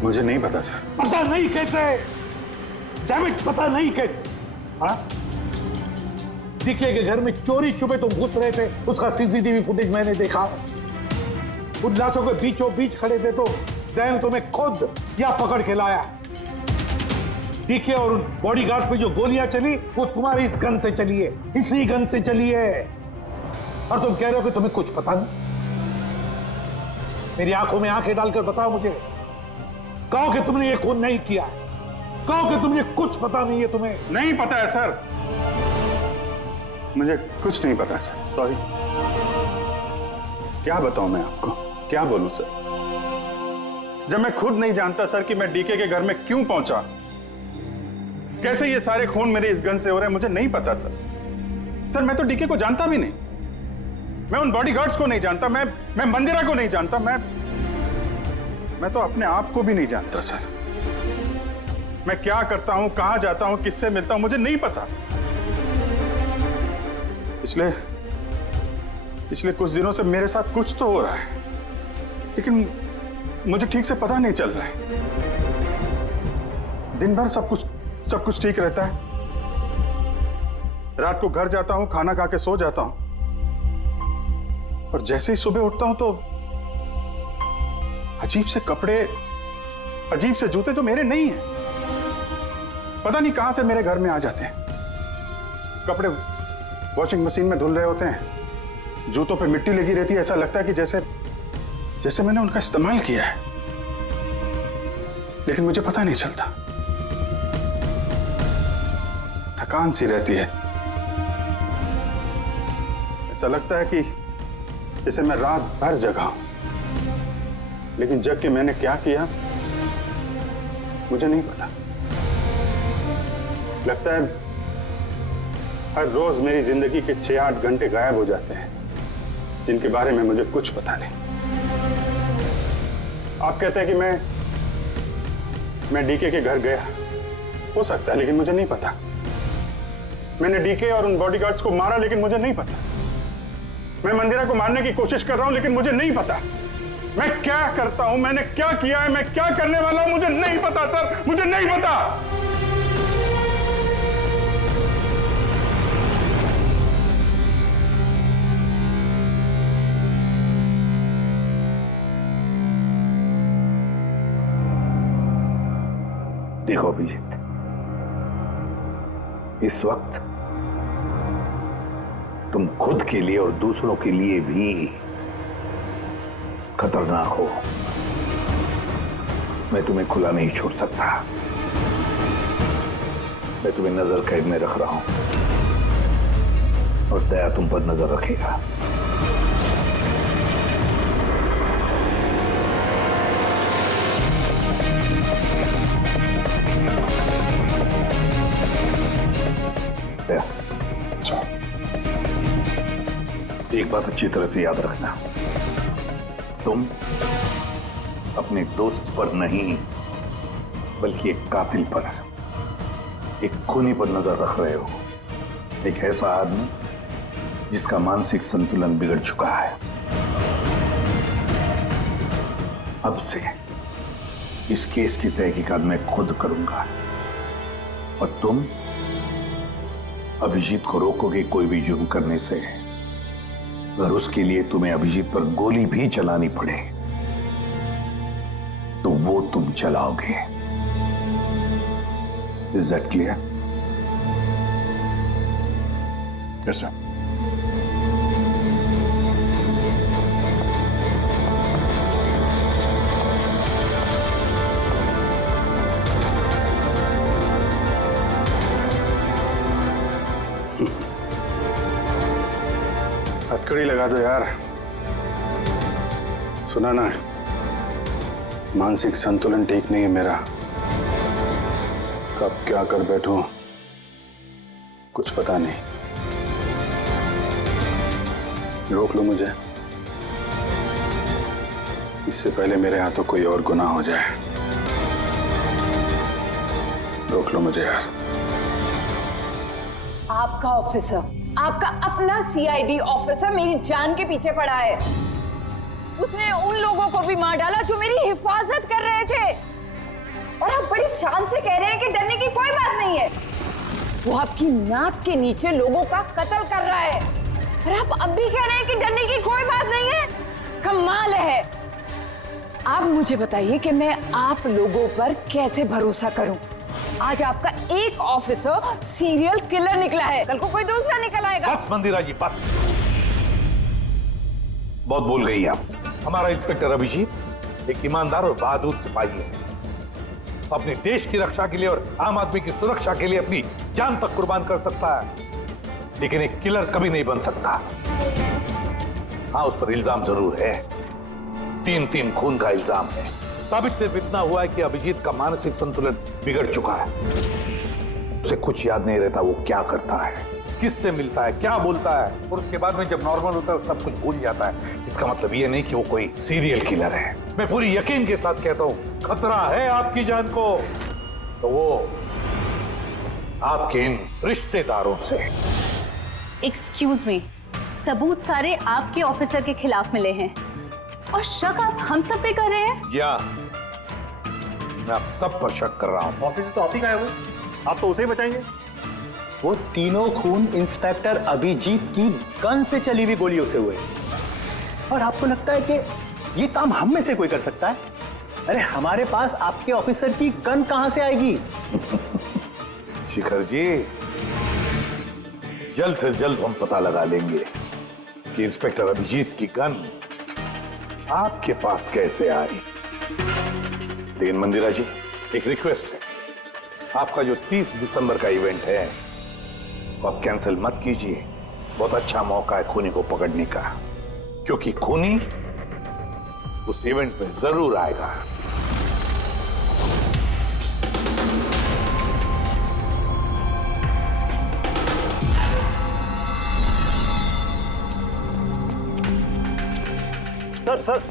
मुझे नहीं पता सर। पता नहीं कैसे? डैमिट, पता नहीं कैसे? हाँ? डीके के घर में चोरी छुपे तुम घुस रहे थे, उसका सीसीटीवी फुटेज मैंने देखा। उन लाशों के बीचों बीच खड़े थे तो दैन तुम्हें खुद या पकड़ के लाया। डीके और उन बॉडीगार्ड पे जो गोलियां चली वो तुम्हारी इस गन से चली है, इसी गन से चली है। और तुम कह रहे हो कि तुम्हें कुछ पता नहीं। मेरी आंखों में आंखें डालकर बताओ मुझे, कहो कि तुमने ये खून नहीं किया, कहो कि तुमने कुछ पता नहीं है। तुम्हें नहीं पता है सर, मुझे कुछ नहीं पता सर, सॉरी। क्या बताऊं मैं आपको, क्या बोलूं सर, जब मैं खुद नहीं जानता सर कि मैं डीके के घर में क्यों पहुंचा, कैसे ये सारे खून मेरे इस गन से हो रहे हैं, मुझे नहीं पता सर। सर, मैं तो डीके को जानता भी नहीं, मैं उन बॉडीगार्ड्स को नहीं जानता, मैं मंदिरा को नहीं जानता, मैं तो अपने आप को भी नहीं जानता सर। मैं क्या करता हूं, कहां जाता हूं, किससे मिलता हूं, मुझे नहीं पता। पिछले कुछ दिनों से मेरे साथ कुछ तो हो रहा है, लेकिन मुझे ठीक से पता नहीं चल रहा है। दिन भर सब कुछ ठीक रहता है, रात को घर जाता हूं, खाना खा के सो जाता हूं, और जैसे ही सुबह उठता हूं तो अजीब से कपड़े, अजीब से जूते जो मेरे नहीं हैं, पता नहीं कहां से मेरे घर में आ जाते हैं। कपड़े वॉशिंग मशीन में धुल रहे होते हैं, जूतों पे मिट्टी लगी रहती है, ऐसा लगता है कि जैसे मैंने उनका इस्तेमाल किया है, लेकिन मुझे पता नहीं चलता। थकान सी रहती है, ऐसा लगता है कि जैसे मैं रात भर जगा हूं, लेकिन जग के मैंने क्या किया मुझे नहीं पता। लगता है हर रोज मेरी जिंदगी के 6-8 घंटे गायब हो जाते हैं, जिनके बारे में मुझे कुछ पता नहीं। आप कहते हैं कि मैं डीके के घर गया, हो सकता है, लेकिन मुझे नहीं पता। मैंने डीके और उन बॉडीगार्ड्स को मारा, लेकिन मुझे नहीं पता। मैं मंदिरा को मारने की कोशिश कर रहा हूं, लेकिन मुझे नहीं पता। मैं क्या करता हूं, मैंने क्या किया है, मैं क्या करने वाला हूं, मुझे नहीं पता सर, मुझे नहीं पता। देखो अभिजीत, इस वक्त तुम खुद के लिए और दूसरों के लिए भी खतरनाक हो। मैं तुम्हें खुला नहीं छोड़ सकता। मैं तुम्हें नजर कैद में रख रहा हूं और दया तुम पर नजर रखेगा। एक बात अच्छी तरह से याद रखना, तुम अपने दोस्त पर नहीं बल्कि एक कातिल पर, एक खूनी पर नजर रख रहे हो। एक ऐसा आदमी जिसका मानसिक संतुलन बिगड़ चुका है। अब से इस केस की तहकीकात मैं खुद करूंगा और तुम अभिजीत को रोकोगे कोई भी जुर्म करने से। अगर उसके लिए तुम्हें अभिजीत पर गोली भी चलानी पड़े तो वो तुम चलाओगे। Is that clear? Yes sir. हथकड़ी लगा दो यार। सुना ना, मानसिक संतुलन ठीक नहीं है मेरा। कब क्या कर बैठूं कुछ पता नहीं। रोक लो मुझे, इससे पहले मेरे हाथों कोई और गुनाह हो जाए। रोक लो मुझे यार। आपका ऑफिसर, आपका अपना सीआईडी ऑफिसर मेरी जान के पीछे पड़ा है। उसने उन लोगों को भी मार डाला जो मेरी हिफाजत कर रहे थे, और आप बड़ी शान से कह रहे हैं कि डरने की कोई बात नहीं है। वो आपकी नाक के नीचे लोगों का कत्ल कर रहा है, और आप अब भी कह रहे हैं कि डरने की कोई बात नहीं है। कमाल है। आप मुझे बताइए कि मैं आप लोगों पर कैसे भरोसा करूं। आज आपका एक ऑफिसर सीरियल किलर निकला है, कल को कोई दूसरा निकल आएगा। बस मंदिरा जी, बस। बहुत बोल गई आप। हमारा इंस्पेक्टर अभिजीत एक ईमानदार और बहादुर सिपाही है। अपने देश की रक्षा के लिए और आम आदमी की सुरक्षा के लिए अपनी जान तक कुर्बान कर सकता है, लेकिन एक किलर कभी नहीं बन सकता। हाँ, उस पर इल्जाम जरूर है। 3 खून का इल्जाम है। साबित सिर्फ इतना हुआ है कि अभिजीत का मानसिक संतुलन बिगड़ चुका है। उसे कुछ याद नहीं रहता वो क्या करता है, किससे मिलता है, क्या बोलता है, और उसके बाद में जब नॉर्मल होता है सब कुछ भूल जाता है। इसका मतलब ये नहीं कि वो कोई सीरियल किलर है। मैं पूरी यकीन के साथ कहता हूं, खतरा है आपकी जान को तो वो आपके इन रिश्तेदारों से। एक्सक्यूज मी, सबूत सारे आपके ऑफिसर के खिलाफ मिले हैं और शक आप हम सब पे कर रहे हैं। जी हाँ, मैं आप सब पर शक कर रहा हूं। ऑफिसर तो आप ही का है वो, आप तो उसे ही बचाएंगे। वो तीनों खून इंस्पेक्टर अभिजीत की गन से चली हुई गोलियों से हुए। और आपको लगता है कि ये काम हम में से कोई कर सकता है? अरे हमारे पास आपके ऑफिसर की गन कहां से आएगी? शिखर जी, जल्द से जल्द हम पता लगा लेंगे कि इंस्पेक्टर अभिजीत की गन आपके पास कैसे आई। लेकिन मंदिरा जी, एक रिक्वेस्ट है, आपका जो 30 दिसंबर का इवेंट है वो आप कैंसिल मत कीजिए। बहुत अच्छा मौका है खूनी को पकड़ने का, क्योंकि खूनी उस इवेंट में जरूर आएगा। सर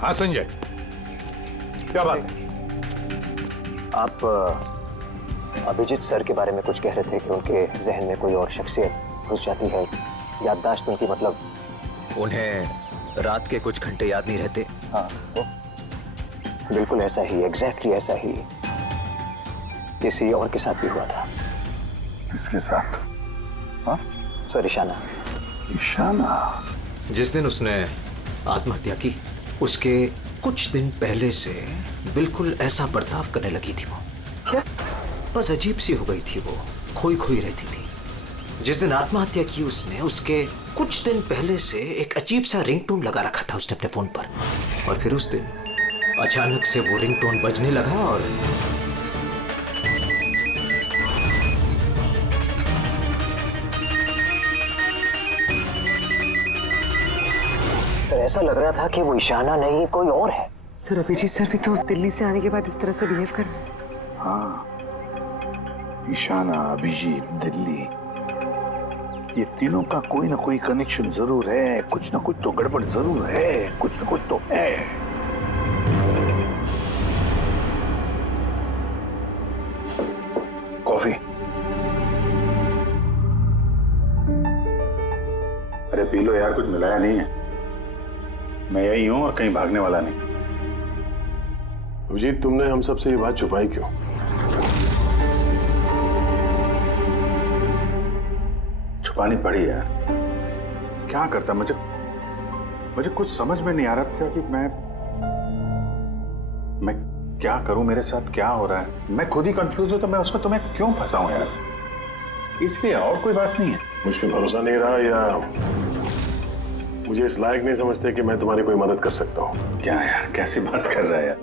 हाँ संजय, क्या बात है? आप अभिजीत सर के बारे में कुछ कह रहे थे कि उनके जहन में कोई और शख्सियत घुस जाती है, याददाश्त उनकी, मतलब उन्हें रात के कुछ घंटे याद नहीं रहते। हाँ तो बिल्कुल ऐसा ही, एग्जैक्टली ऐसा ही किसी और के साथ भी हुआ था। किसके साथ? हाँ सर, ईशाना। ईशाना? जिस दिन उसने आत्महत्या की उसके कुछ दिन पहले से बिल्कुल ऐसा बर्ताव करने लगी थी वो। क्या? बस अजीब सी हो गई थी वो, खोई खोई रहती थी। जिस दिन आत्महत्या की उसने, उसके कुछ दिन पहले से एक अजीब सा रिंगटोन लगा रखा था उसने अपने फोन पर। और फिर उस दिन अचानक से वो रिंगटोन बजने लगा और सर ऐसा लग रहा था कि वो ईशाना नहीं कोई और है। सर अभिजीत सर भी तो दिल्ली से आने के बाद इस तरह से बिहेव कर रहे हैं। हाँ, ईशाना, अभिजीत, दिल्ली, ये तीनों का कोई ना कोई कनेक्शन जरूर है। कुछ ना कुछ तो गड़बड़ जरूर है, कुछ ना कुछ तो है। कॉफी? अरे पी लो यार, कुछ मिलाया नहीं है। मैं यही हूं और कहीं भागने वाला नहीं। अभिजीत, तुमने हम सबसे ये बात छुपाई क्यों? छुपानी पड़ी यार, क्या करता। मुझे कुछ समझ में नहीं आ रहा था कि मैं क्या करूं, मेरे साथ क्या हो रहा है। मैं खुद ही कंफ्यूज हूं, तो मैं उसमें तुम्हें क्यों फंसाऊं यार? इसलिए, और कोई बात नहीं है। मुझ पे भरोसा नहीं रहा या मुझे इस लायक नहीं समझते कि मैं तुम्हारी कोई मदद कर सकता हूँ? क्या यार, कैसी बात कर रहा है यार?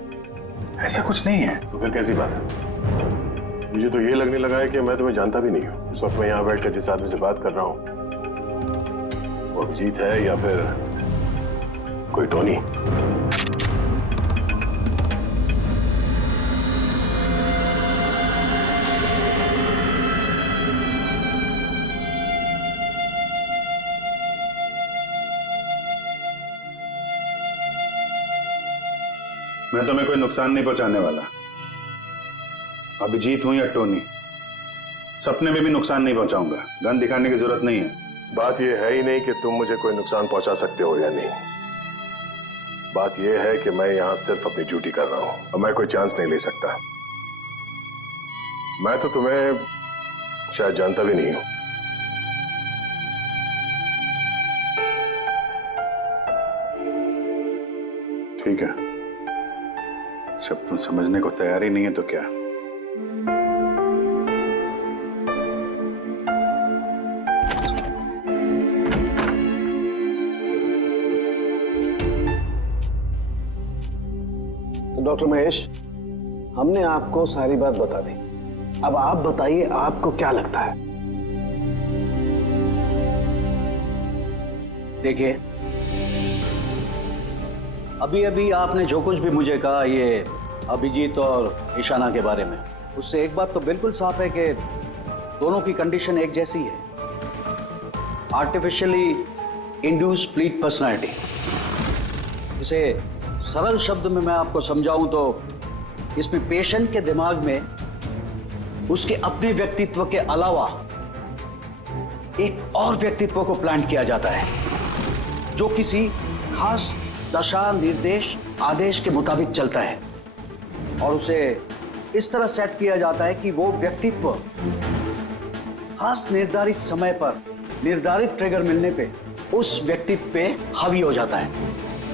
ऐसा कुछ नहीं है। तो फिर कैसी बात है? मुझे तो ये लगने लगा है कि मैं तुम्हें जानता भी नहीं हूँ। इस वक्त मैं यहाँ बैठकर जिस आदमी से बात कर रहा हूँ वो अभिजीत है या फिर कोई टोनी। मैं तुम्हें कोई नुकसान नहीं पहुंचाने वाला। अभिजीत हूं या टोनी, सपने में भी नुकसान नहीं पहुंचाऊंगा। गन दिखाने की जरूरत नहीं है। बात यह है ही नहीं कि तुम मुझे कोई नुकसान पहुंचा सकते हो या नहीं। बात यह है कि मैं यहां सिर्फ अपनी ड्यूटी कर रहा हूं और मैं कोई चांस नहीं ले सकता। मैं तो तुम्हें शायद जानता भी नहीं हूं। ठीक है, जब तुम समझने को तैयार ही नहीं है तो क्या। तो डॉक्टर महेश, हमने आपको सारी बात बता दी। अब आप बताइए, आपको क्या लगता है? देखिए, अभी अभी आपने जो कुछ भी मुझे कहा ये अभिजीत और ईशाना के बारे में, उससे एक बात तो बिल्कुल साफ है कि दोनों की कंडीशन एक जैसी है। Artificially induce split personality. इसे सरल शब्द में मैं आपको समझाऊं तो इसमें पेशेंट के दिमाग में उसके अपने व्यक्तित्व के अलावा एक और व्यक्तित्व को प्लांट किया जाता है जो किसी खास दशा, निर्देश, आदेश के मुताबिक चलता है और उसे इस तरह सेट किया जाता है कि वो व्यक्तित्व खास निर्धारित समय पर निर्धारित ट्रिगर मिलने पे उस व्यक्तित्व पे हावी हो जाता है।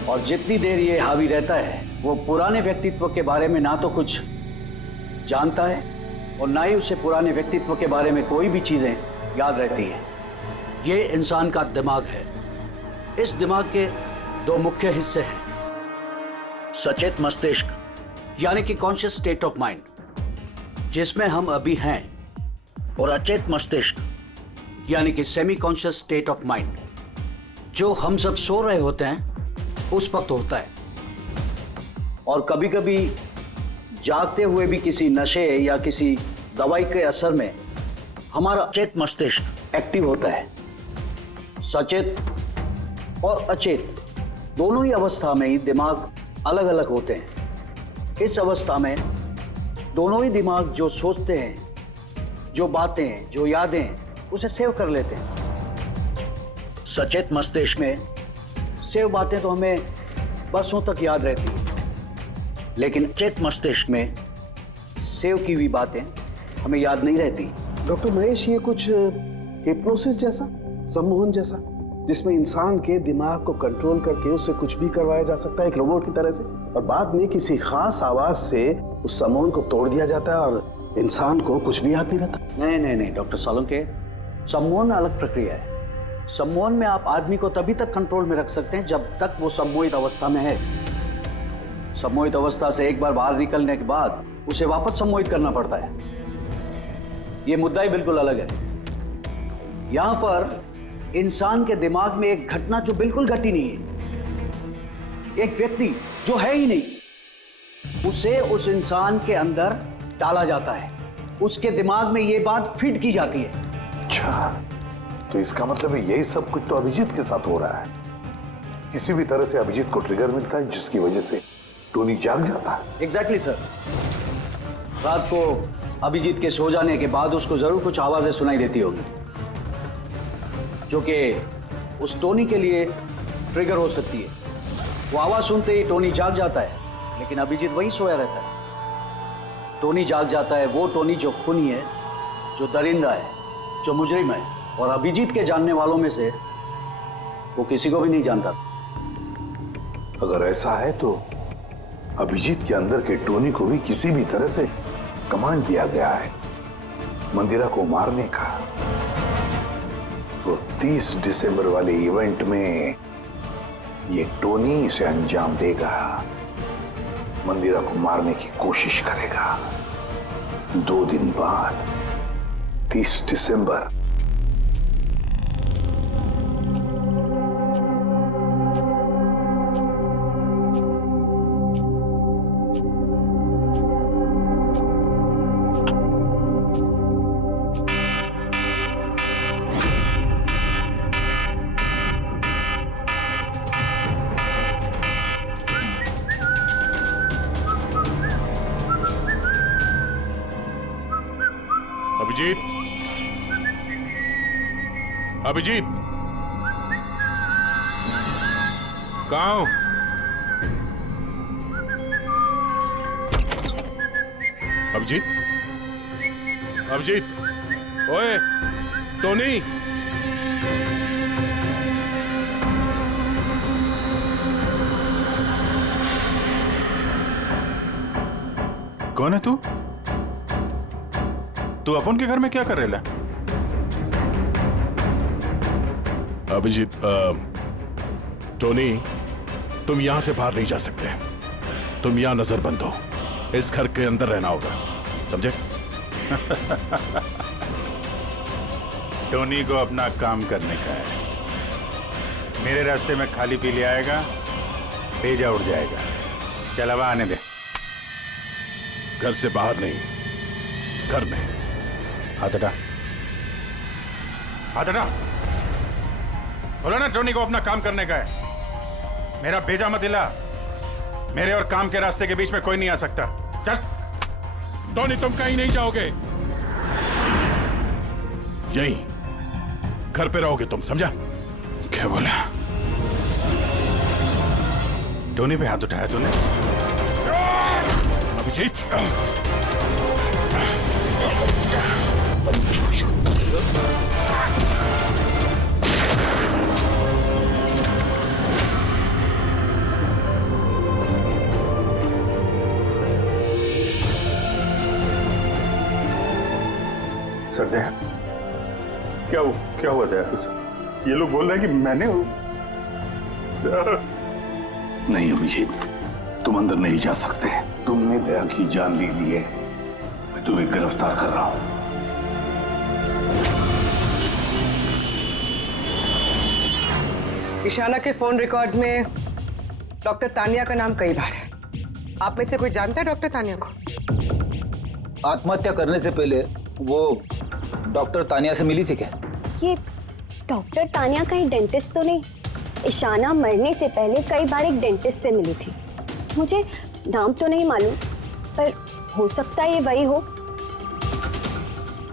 और जितनी देर ये हावी रहता है वो पुराने व्यक्तित्व के बारे में ना तो कुछ जानता है और ना ही उसे पुराने व्यक्तित्व के बारे में कोई भी चीजें याद रहती हैं। ये इंसान का दिमाग है। इस दिमाग के दो मुख्य हिस्से हैं, सचेत मस्तिष्क यानी कि कॉन्शियस स्टेट ऑफ माइंड, जिसमें हम अभी हैं, और अचेत मस्तिष्क यानी कि semi conscious state of mind, जो हम सब सो रहे होते हैं उस वक्त होता है। और कभी कभी जागते हुए भी किसी नशे या किसी दवाई के असर में हमारा अचेत मस्तिष्क एक्टिव होता है। सचेत और अचेत दोनों ही अवस्था में ही दिमाग अलग अलग होते हैं। इस अवस्था में दोनों ही दिमाग जो सोचते हैं, जो बातें, जो यादें, उसे सेव कर लेते हैं। सचेत मस्तिष्क में सेव बातें तो हमें बरसों तक याद रहती हैं, लेकिन अचेत मस्तिष्क में सेव की हुई बातें हमें याद नहीं रहती। डॉक्टर महेश, ये कुछ हिप्नोसिस जैसा, सम्मोहन जैसा, जिसमें इंसान के दिमाग को कंट्रोल करके उससे कुछ भी करवाया जा सकता है एक रोबोट की तरह से, और बाद में किसी खास आवाज से उस सम्मोहन को तोड़ दिया जाता है और इंसान को कुछ भी याद नहीं रहता। नहीं डॉक्टर सोलंकी, सम्मोहन अलग प्रक्रिया है। सम्मोहन में आप आदमी को तभी तक कंट्रोल में रख सकते हैं जब तक वो सम्मोहित अवस्था में है। सम्मोहित अवस्था से एक बार बाहर निकलने के बाद उसे वापस सम्मोहित करना पड़ता है। ये मुद्दा ही बिल्कुल अलग है। यहां पर इंसान के दिमाग में एक घटना जो बिल्कुल घटी नहीं है, एक व्यक्ति जो है ही नहीं, उसे उस इंसान के अंदर डाला जाता है। उसके दिमाग में ये बात फिट की जाती है। अच्छा, तो इसका मतलब है यही सब कुछ तो अभिजीत के साथ हो रहा है। किसी भी तरह से अभिजीत को ट्रिगर मिलता है जिसकी वजह से टोनी जाग जाता है। Exactly sir. रात को अभिजीत के सो जाने के बाद उसको जरूर कुछ आवाजें सुनाई देती होगी, जो कि उस टोनी के लिए ट्रिगर हो सकती है। वो आवाज सुनते ही टोनी जाग जाता है, लेकिन अभिजीत वहीं सोया रहता है। टोनी जाग जाता है वो टोनी जो खूनी है, जो दरिंदा है, जो मुजरिम है, और अभिजीत के जानने वालों में से वो किसी को भी नहीं जानता। अगर ऐसा है तो अभिजीत के अंदर के टोनी को भी किसी भी तरह से कमांड दिया गया है मंदिरा को मारने का। तो 30 दिसंबर वाले इवेंट में ये टोनी इसे अंजाम देगा, मंदिरा को मारने की कोशिश करेगा। 2 दिन बाद 30 दिसंबर। अभिजीत, अभिजीत, कहाँ हो? अभिजीत, अभिजीत, ओए, टोनी। कौन है तू? तू अपन के घर में क्या कर रहे? अभिजीत, टोनी, तुम यहां से बाहर नहीं जा सकते। तुम यहां नजरबंद हो। इस घर के अंदर रहना होगा, समझे? टोनी को अपना काम करने का है। मेरे रास्ते में खाली पीली आएगा, भेजा उड़ जाएगा। चल अब आने दे। घर से बाहर नहीं, घर में। हाथ हटा, हाथ हटा। बोलो ना, टोनी को अपना काम करने का है। मेरा भेजा मत हिला। मेरे और काम के रास्ते के बीच में कोई नहीं आ सकता। चल। टोनी, तुम कहीं नहीं जाओगे, यहीं घर पे रहोगे तुम, समझा? क्या बोला? टोनी पे हाथ उठाया तूने? अभिजीत, सकते हैं क्या हुआ दया कुछ? ये लोग बोल रहे हैं कि मैंने नहीं अभिजीत, तुम अंदर नहीं जा सकते। तुमने दया की जान ले ली है, मैं तुम्हें गिरफ्तार कर रहा हूं। ईशाना के फोन रिकॉर्ड्स में डॉक्टर तानिया का नाम कई बार है। आप में से कोई जानता है डॉक्टर तानिया को? आत्महत्या करने से पहले वो डॉक्टर तानिया से मिली थी क्या? ये डॉक्टर तानिया कहीं डेंटिस्ट तो नहीं? ईशाना मरने से पहले कई बार एक डेंटिस्ट से मिली थी। मुझे नाम तो नहीं मालूम, पर हो सकता है ये वही हो।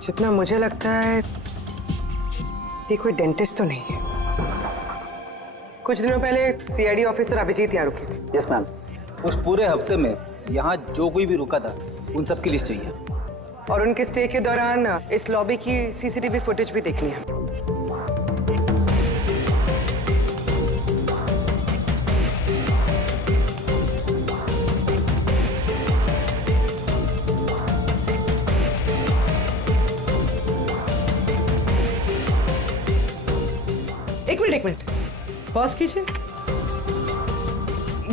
जितना मुझे लगता है ये कोई डेंटिस्ट तो नहीं है। कुछ दिनों पहले सीआईडी ऑफिसर अभिजीत यहाँ रुके थे। Yes ma'am. उस पूरे हफ्ते में यहाँ जो कोई भी रुका था उन सब की लिस्ट चाहिए, और उनके स्टे के दौरान इस लॉबी की सीसीटीवी फुटेज भी देखनी है। एक मिनट पॉज कीजिए।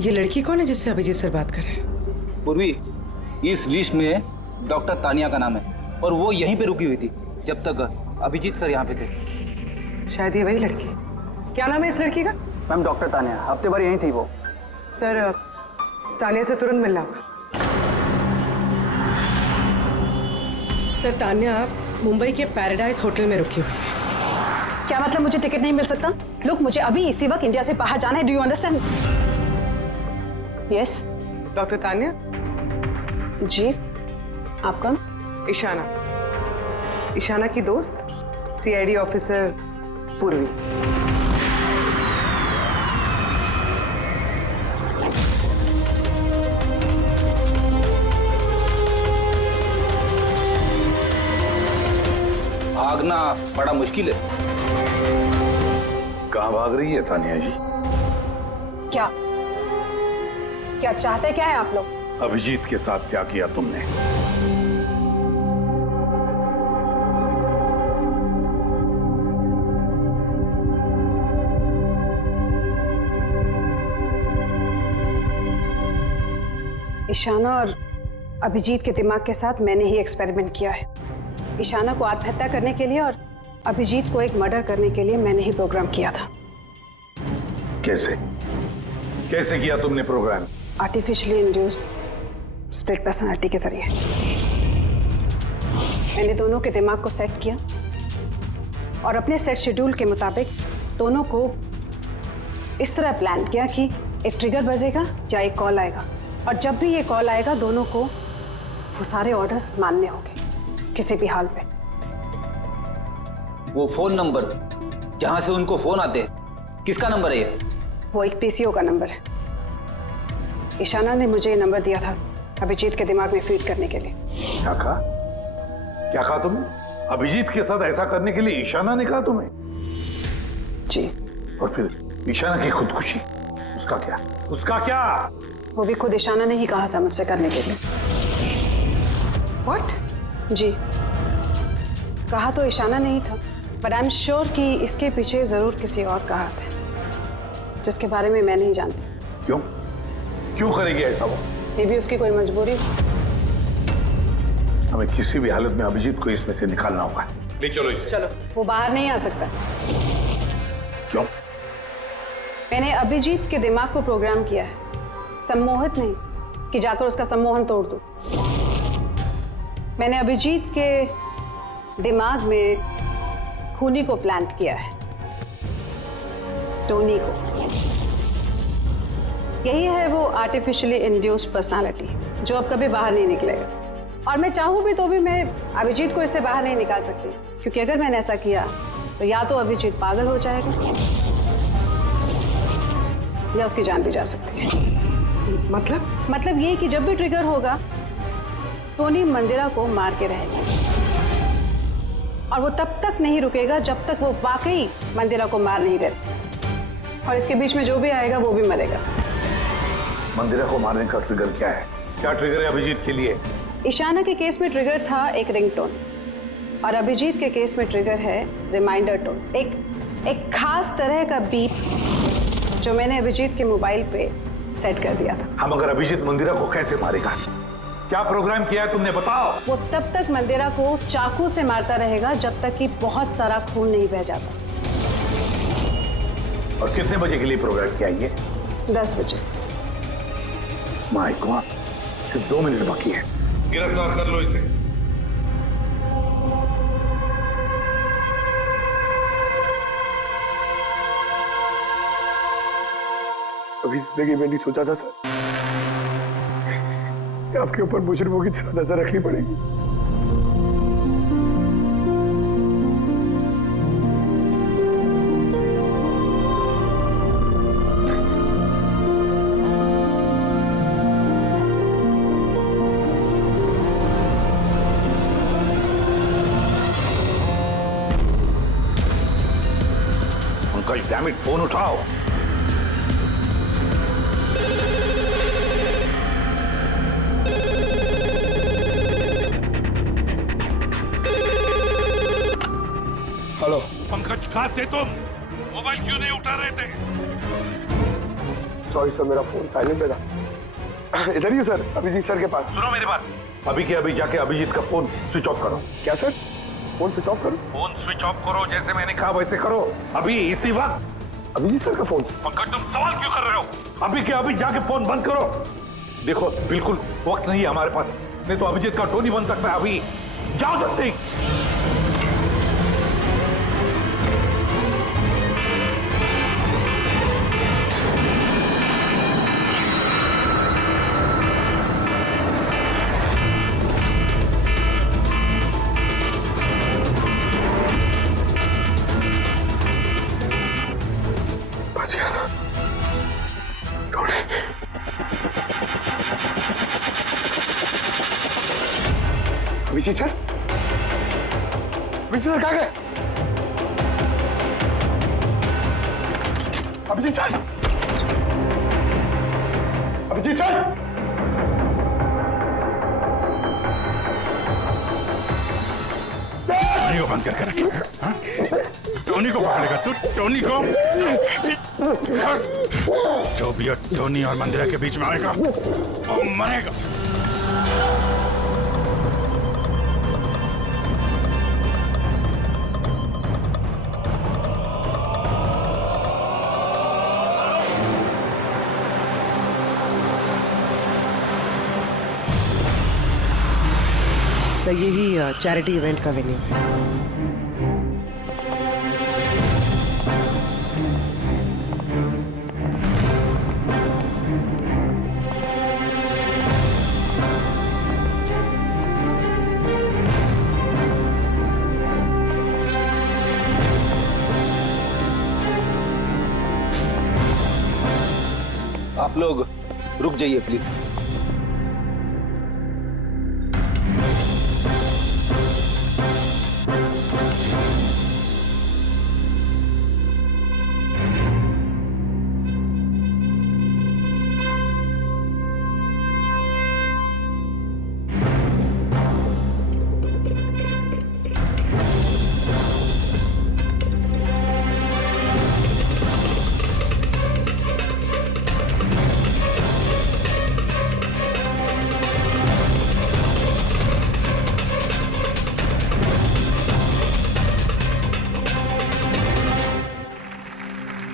ये लड़की कौन है जिससे अभिजीत सर बात कर रहे हैं? पूर्वी, इस लिस्ट में डॉक्टर तानिया का नाम है और वो यहीं पे रुकी हुई थी जब तक अभिजीत सर यहाँ पे थे। शायद ये वही लड़की। क्या नाम है इस लड़की का? मैम डॉक्टर तानिया, हफ्ते भर यहीं थी वो। सर तानिया से तुरंत मिलना होगा। सर तानिया मुंबई के पैराडाइज होटल में रुकी हुई है। क्या मतलब मुझे टिकट नहीं मिल सकता? लुक, मुझे अभी इसी वक्त इंडिया से बाहर जाना है। Do you understand? Yes. Doctor Tania? जी, आप कौन? ईशाना, ईशाना की दोस्त, सीआईडी ऑफिसर पूर्वी। भागना बड़ा मुश्किल है। कहाँ भाग रही है तानिया जी? क्या चाहते क्या है आप लोग? अभिजीत के साथ क्या किया तुमने? ईशाना और अभिजीत के दिमाग के साथ मैंने ही एक्सपेरिमेंट किया है। ईशाना को आत्महत्या करने के लिए और अभिजीत को एक मर्डर करने के लिए मैंने ही प्रोग्राम किया था। कैसे किया तुमने program? Artificially induced split personality के जरिए मैंने दोनों के दिमाग को सेट किया और अपने सेट शेड्यूल के मुताबिक दोनों को इस तरह प्लान किया कि एक ट्रिगर बजेगा या एक कॉल आएगा, और जब भी ये कॉल आएगा दोनों को वो सारे ऑर्डर्स मानने होंगे किसी भी हाल पे। वो फोन नंबर जहां से उनको फोन आते हैं, किसका नंबर है ये? वो एक पीसीओ का नंबर है। ईशाना ने मुझे ये नंबर दिया था अभिजीत के दिमाग में फीड करने के लिए। क्या कहा तुमने? अभिजीत के साथ ऐसा करने के लिए ईशाना ने कहा तुम्हें? जी। और फिर ईशाना की खुदकुशी, उसका क्या? वो भी खुद ईशाना ने ही कहा था मुझसे करने के लिए। What? जी, कहा तो ईशाना ने ही था, बट आई एम श्योर कि इसके पीछे जरूर किसी और का हाथ है जिसके बारे में मैं नहीं जानती। क्यों करेगी ऐसा वो? ये भी उसकी कोई मजबूरी। हमें किसी भी हालत में अभिजीत को इसमें से निकालना होगा। ले चलो इसे। चलो। वो बाहर नहीं आ सकता। क्यों? मैंने अभिजीत के दिमाग को प्रोग्राम किया है, सम्मोहित नहीं कि जाकर उसका सम्मोहन तोड़ दूं। मैंने अभिजीत के दिमाग में खूनी को प्लांट किया है, टोनी को। यही है वो आर्टिफिशियली इंड्यूस्ड पर्सनालिटी जो अब कभी बाहर नहीं निकलेगा। और मैं चाहूँ भी तो भी मैं अभिजीत को इससे बाहर नहीं निकाल सकती, क्योंकि अगर मैंने ऐसा किया तो या तो अभिजीत पागल हो जाएगा या उसकी जान भी जा सकती है। मतलब ये कि जब भी ट्रिगर होगा टोनी मंदिरा को मार के रहेगा। और वो तब तक नहीं रुकेगा जब तक वो वाकई मंदिरा को मार नहीं देता। और इसके बीच में जो भी आएगा वो भी मरेगा। मंदिरा को मारने का ट्रिगर क्या है? क्या ट्रिगर है अभिजीत के लिए? ईशाना के केस में ट्रिगर था एक रिंगटोन और अभिजीत के केस में ट्रिगर है रिमाइंडर टोन। एक खास तरह का बीप जो मैंने अभिजीत के मोबाइल पे सेट कर दिया था। हम अगर अभिजीत मंदिरा को कैसे मारेगा? क्या प्रोग्राम किया है तुमने, बताओ। वो तब तक मंदिरा को चाकू से मारता रहेगा जब तक कि बहुत सारा खून नहीं बह जाता। और कितने बजे के लिए प्रोग्राम किया ये? 10 बजे। माय गॉड, सिर्फ 2 मिनट बाकी है। गिरफ्तार कर लो इसे। कभी जिंदगी में नहीं सोचा था सर कि आपके ऊपर मुजरिमों की तरह नजर रखनी पड़ेगी। अंकल डैम इट, फोन उठाओ। हेलो पंकज, कहाँ थे तुम? मोबाइल क्यों नहीं उठा रहे थे? सॉरी सर, मेरा फोन साइलेंट पे था। इधर ही हूँ सर, अभिजीत सर के पास। सुनो मेरी बात, अभी के अभी जाके अभिजीत का फोन स्विच ऑफ करो। क्या सर? फोन स्विच ऑफ करो? फोन स्विच ऑफ करो, जैसे मैंने कहा वैसे करो, अभी इसी वक्त। अभिजीत सर का फोन सर। पंकज, तुम सवाल क्यों कर रहे हो? अभी के अभी जाके फोन बंद करो। देखो बिल्कुल वक्त नहीं है हमारे पास, नहीं तो अभिजीत का टोनी बन सकता है। अभी जाओ जल्दी। बस गया ना Tony. Abhijeet sir, Abhijeet sir कहाँ गए? Abhijeet sir, Abhijeet sir, Tony को बंद करके रखे। हाँ? टोनी को पकड़ेगा तू? टोनी को? जो भी टोनी और मंदिरा के बीच में आएगा वो मरेगा। सर यही चैरिटी इवेंट का वेन्यू है। आप लोग रुक जाइए please.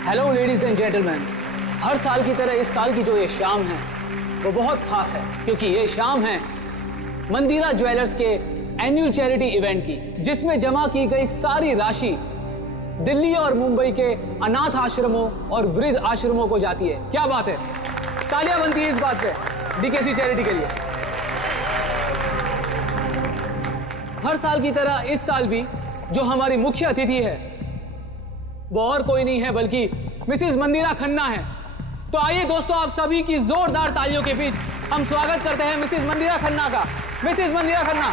Hello ladies and gentleman, हर साल की तरह इस साल की जो ये शाम है वो बहुत खास है, क्योंकि ये शाम है मंदिरा ज्वेलर्स के एनुअल चैरिटी इवेंट की, जिसमें जमा की गई सारी राशि दिल्ली और मुंबई के अनाथ आश्रमों और वृद्ध आश्रमों को जाती है। क्या बात है, तालियां बनती है इस बात पे डीकेसी चैरिटी के लिए। हर साल की तरह इस साल भी जो हमारी मुख्य अतिथि है वो और कोई नहीं है बल्कि मिसेस मंदिरा खन्ना है। तो आइए दोस्तों, आप सभी की जोरदार तालियों के बीच हम स्वागत करते हैं मिसेस मंदिरा खन्ना का। Mrs Mandira Khanna.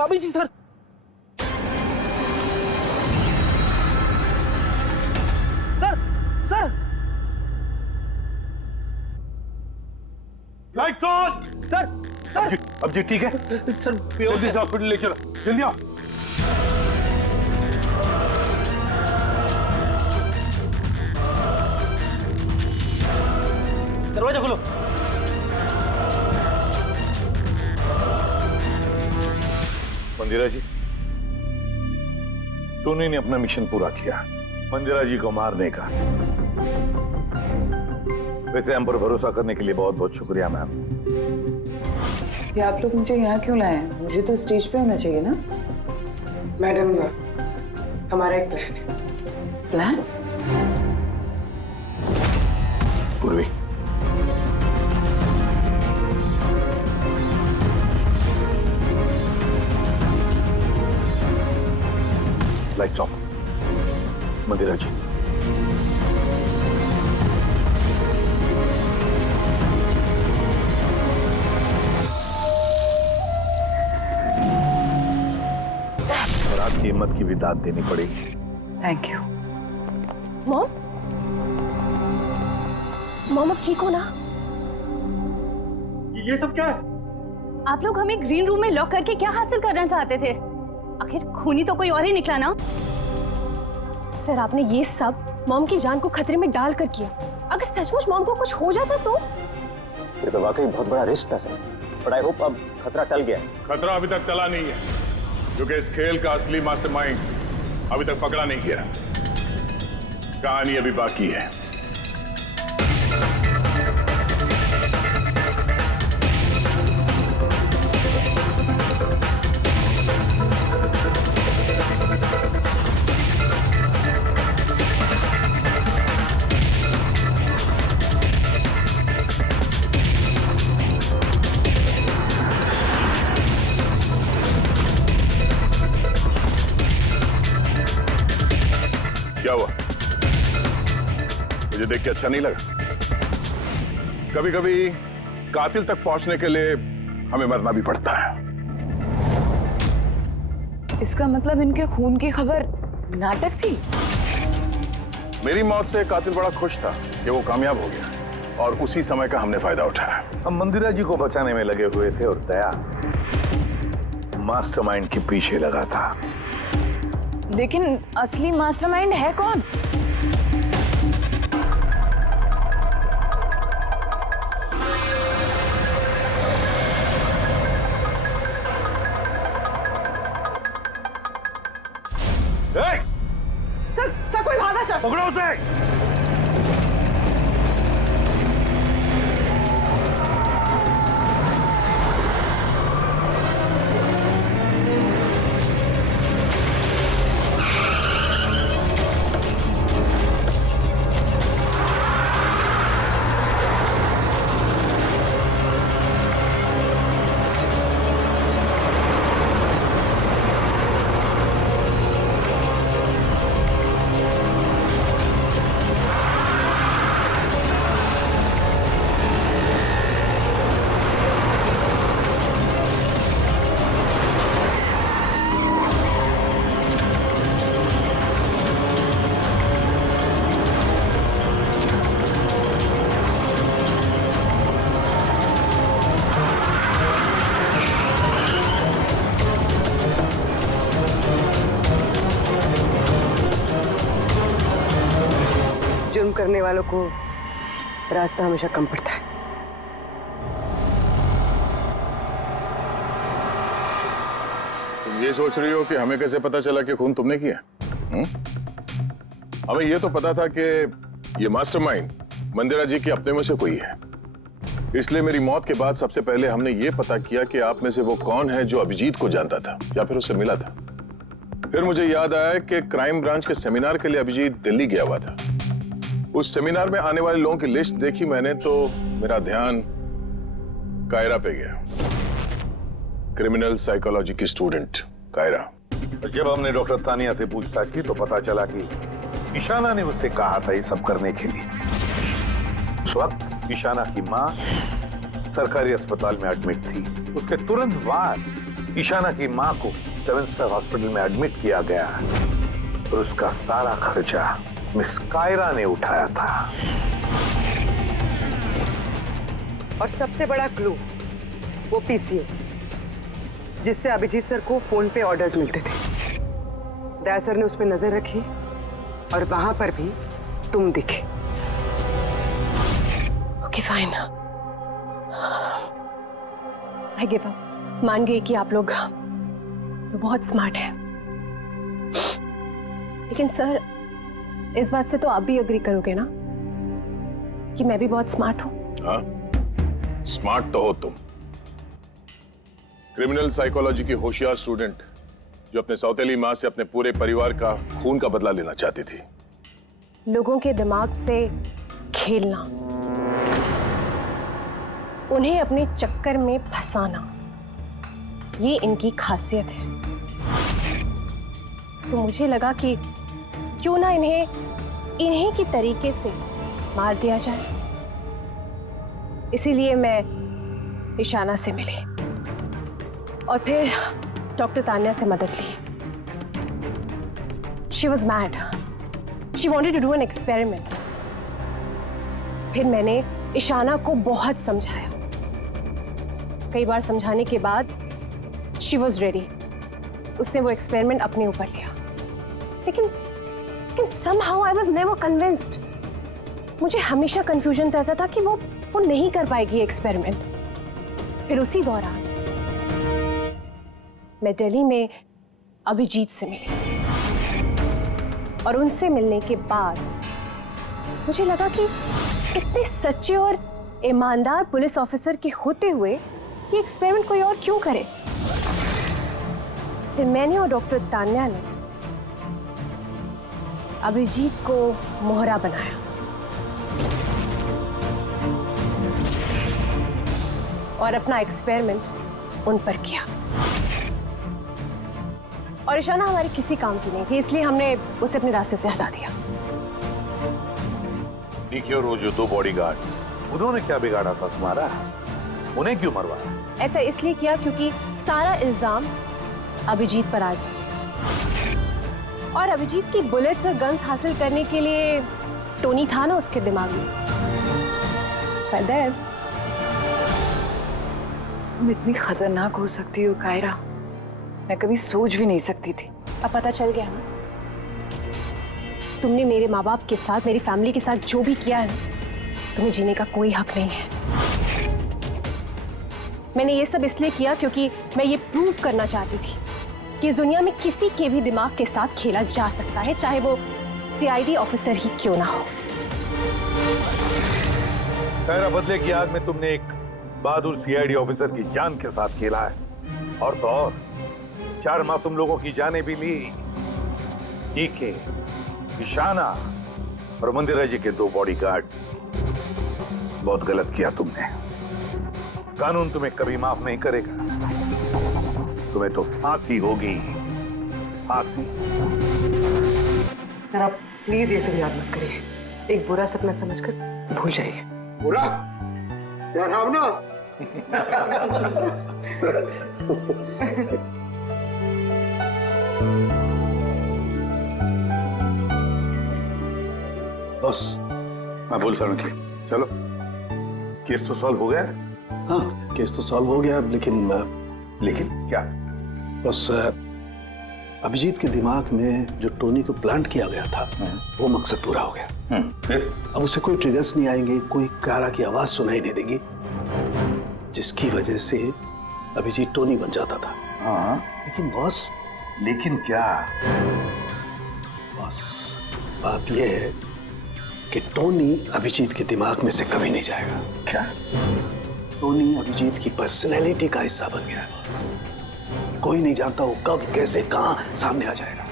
Abhijeet sir. Sir sir light on. Sir sir अब जी ठीक है सर, जल्दी से हॉस्पिटल ले चलो, जल्दी आओ। दरवाजा खोलो। मंदिरा जी, टोनी ने अपना मिशन पूरा किया, मंदिरा जी को मारने का। वैसे हम पर भरोसा करने के लिए बहुत बहुत शुक्रिया मैम। ये आप लोग मुझे यहाँ क्यों लाए हैं? मुझे तो स्टेज पे होना चाहिए ना। मैडम, हमारा एक प्लान है। प्लान? पूर्वी, लाइट्स ऑफ। मंदिरा जी, और आपकी हिम्मत की भी दाद देनी पड़ेगी। Thank you. मॉम, मॉम अब ठीक हो ना? ये सब क्या है? आप लोग हमें ग्रीन रूम में लॉक करके क्या हासिल करना चाहते थे? आखिर खूनी तो कोई और ही निकला ना। सर, आपने ये सब मॉम की जान को खतरे में डालकर किया। अगर सचमुच मॉम को कुछ हो जाता तो? ये तो वाकई बहुत बड़ा रिस्क था सर, बट आई होप अब खतरा टल गया। खतरा अभी तक टला नहीं है, क्योंकि इस खेल का असली मास्टरमाइंड अभी तक पकड़ा नहीं गया। कहानी अभी बाकी है। क्या हुआ? मुझे देख के अच्छा नहीं लगा? कभी कभी कातिल तक पहुंचने के लिए हमें मरना भी पड़ता है। इसका मतलब इनके खून की खबर नाटक थी? मेरी मौत से कातिल बड़ा खुश था कि वो कामयाब हो गया, और उसी समय का हमने फायदा उठाया। हम मंदिरा जी को बचाने में लगे हुए थे, और दया मास्टरमाइंड के पीछे लगा था। लेकिन असली मास्टरमाइंड है कौन? सर कोई भागा सर। पकड़ो उसे। जुर्म करने वालों को रास्ता हमेशा कम पड़ता है। तुम ये सोच रही हो कि हमें कैसे पता चला कि खून तुमने किया? हमें ये तो पता था कि ये मास्टरमाइंड मंदिरा जी के अपने में से कोई है। इसलिए मेरी मौत के बाद सबसे पहले हमने ये पता किया कि आप में से वो कौन है जो अभिजीत को जानता था या फिर उससे मिला था। फिर मुझे याद आया कि क्राइम ब्रांच के सेमिनार के लिए अभिजीत दिल्ली गया हुआ था। उस सेमिनार में आने वाले लोगों की लिस्ट देखी मैंने तो मेरा ध्यान कायरा पे गया। क्रिमिनल साइकोलॉजी की स्टूडेंट कायरा। जब हमने डॉक्टर तानिया से पूछताछ की तो पता चला कि ईशाना ने उससे कहा था ये सब करने के लिए। उस वक्त ईशाना की मां सरकारी अस्पताल में एडमिट थी। उसके तुरंत बाद ईशाना की मां को 7 स्टार हॉस्पिटल में एडमिट किया गया और उसका सारा खर्चा मिस कायरा ने उठाया था। और सबसे बड़ा क्लू वो पीसीओ, जिससे अभिजीत सर को फोन पे ऑर्डर्स मिलते थे। दया सर ने उस पर नजर रखी और वहां पर भी तुम दिखे। Okay fine, I give up. मान गई कि आप लोग बहुत स्मार्ट हैं, लेकिन सर इस बात से तो आप भी एग्री करोगे ना कि मैं भी बहुत स्मार्ट हूं? हाँ, स्मार्ट तो हो तुम। क्रिमिनल साइकोलॉजी की होशियार स्टूडेंट जो अपने सौतेली मां से अपने पूरे परिवार का खून का बदला लेना चाहती थी। लोगों के दिमाग से खेलना, उन्हें अपने चक्कर में फंसाना, ये इनकी खासियत है। तो मुझे लगा कि क्यों ना इन्हें की तरीके से मार दिया जाए। इसीलिए मैं ईशाना से मिली और फिर डॉक्टर तान्या से मदद ली। She was mad. She wanted to do an experiment. फिर मैंने ईशाना को बहुत समझाया। कई बार समझाने के बाद She was ready. उसने वो एक्सपेरिमेंट अपने ऊपर लिया, लेकिन somehow I was never convinced. मुझे हमेशा कंफ्यूजन रहता था कि वो नहीं कर पाएगी एक्सपेरिमेंट। फिर उसी दौरान मैं दिल्ली में अभिजीत से मिली और उनसे मिलने के बाद मुझे लगा कि इतने सच्चे और ईमानदार पुलिस ऑफिसर के होते हुए ये एक्सपेरिमेंट कोई और क्यों करे। फिर मैंने और डॉक्टर तान्या ने अभिजीत को मोहरा बनाया और अपना एक्सपेरिमेंट उन पर किया। और ईशाना हमारे किसी काम की नहीं थी, इसलिए हमने उसे अपने रास्ते से हटा दिया। देखिए, और वो जो 2 बॉडीगार्ड, उन्होंने क्या बिगाड़ा था तुम्हारा? उन्हें क्यों मरवाया? ऐसा इसलिए किया क्योंकि सारा इल्जाम अभिजीत पर आ जाए और अभिजीत की बुलेट्स और गन्स हासिल करने के लिए टोनी था ना उसके दिमाग में। तुम इतनी खतरनाक हो सकती हो कायरा, मैं कभी सोच भी नहीं सकती थी। अब पता चल गया ना, तुमने मेरे माँ बाप के साथ, मेरी फैमिली के साथ जो भी किया है, तुम्हें जीने का कोई हक नहीं है। मैंने ये सब इसलिए किया क्योंकि मैं ये प्रूव करना चाहती थी कि इस दुनिया में किसी के भी दिमाग के साथ खेला जा सकता है, चाहे वो सीआईडी ऑफिसर ही क्यों ना हो। खैर, बदले की आग में तुमने एक बहादुर सीआईडी ऑफिसर की जान के साथ खेला है और तो और 4 मासूम लोगों की जानें भी ली। ठीक है, ईशाना और मंदिरा जी के 2 बॉडीगार्ड। बहुत गलत किया तुमने। कानून तुम्हें कभी माफ नहीं करेगा। तुम्हें तो फांसी होगी, फांसी। सर आप प्लीज ये सब याद मत करिए, एक बुरा सपना समझकर भूल जाइए। बुरा? डरावना? बस मैं बोलता हूँ कि चलो, केस तो सॉल्व हो गया। हाँ, केस तो सॉल्व हो गया, लेकिन क्या? बस अभिजीत के दिमाग में जो टोनी को प्लांट किया गया था वो मकसद पूरा हो गया। अब उसे कोई ट्रिगर्स नहीं आएंगे, कोई कारा की आवाज सुनाई नहीं देगी, जिसकी वजह से अभिजीत टोनी बन जाता था। हाँ, लेकिन बॉस, लेकिन क्या? बॉस, बात यह है कि टोनी अभिजीत के दिमाग में से कभी नहीं जाएगा। क्या? टोनी अभिजीत की पर्सनैलिटी का हिस्सा बन गया है बॉस। कोई नहीं जानता वो कब, कैसे, कहां सामने आ जाएगा।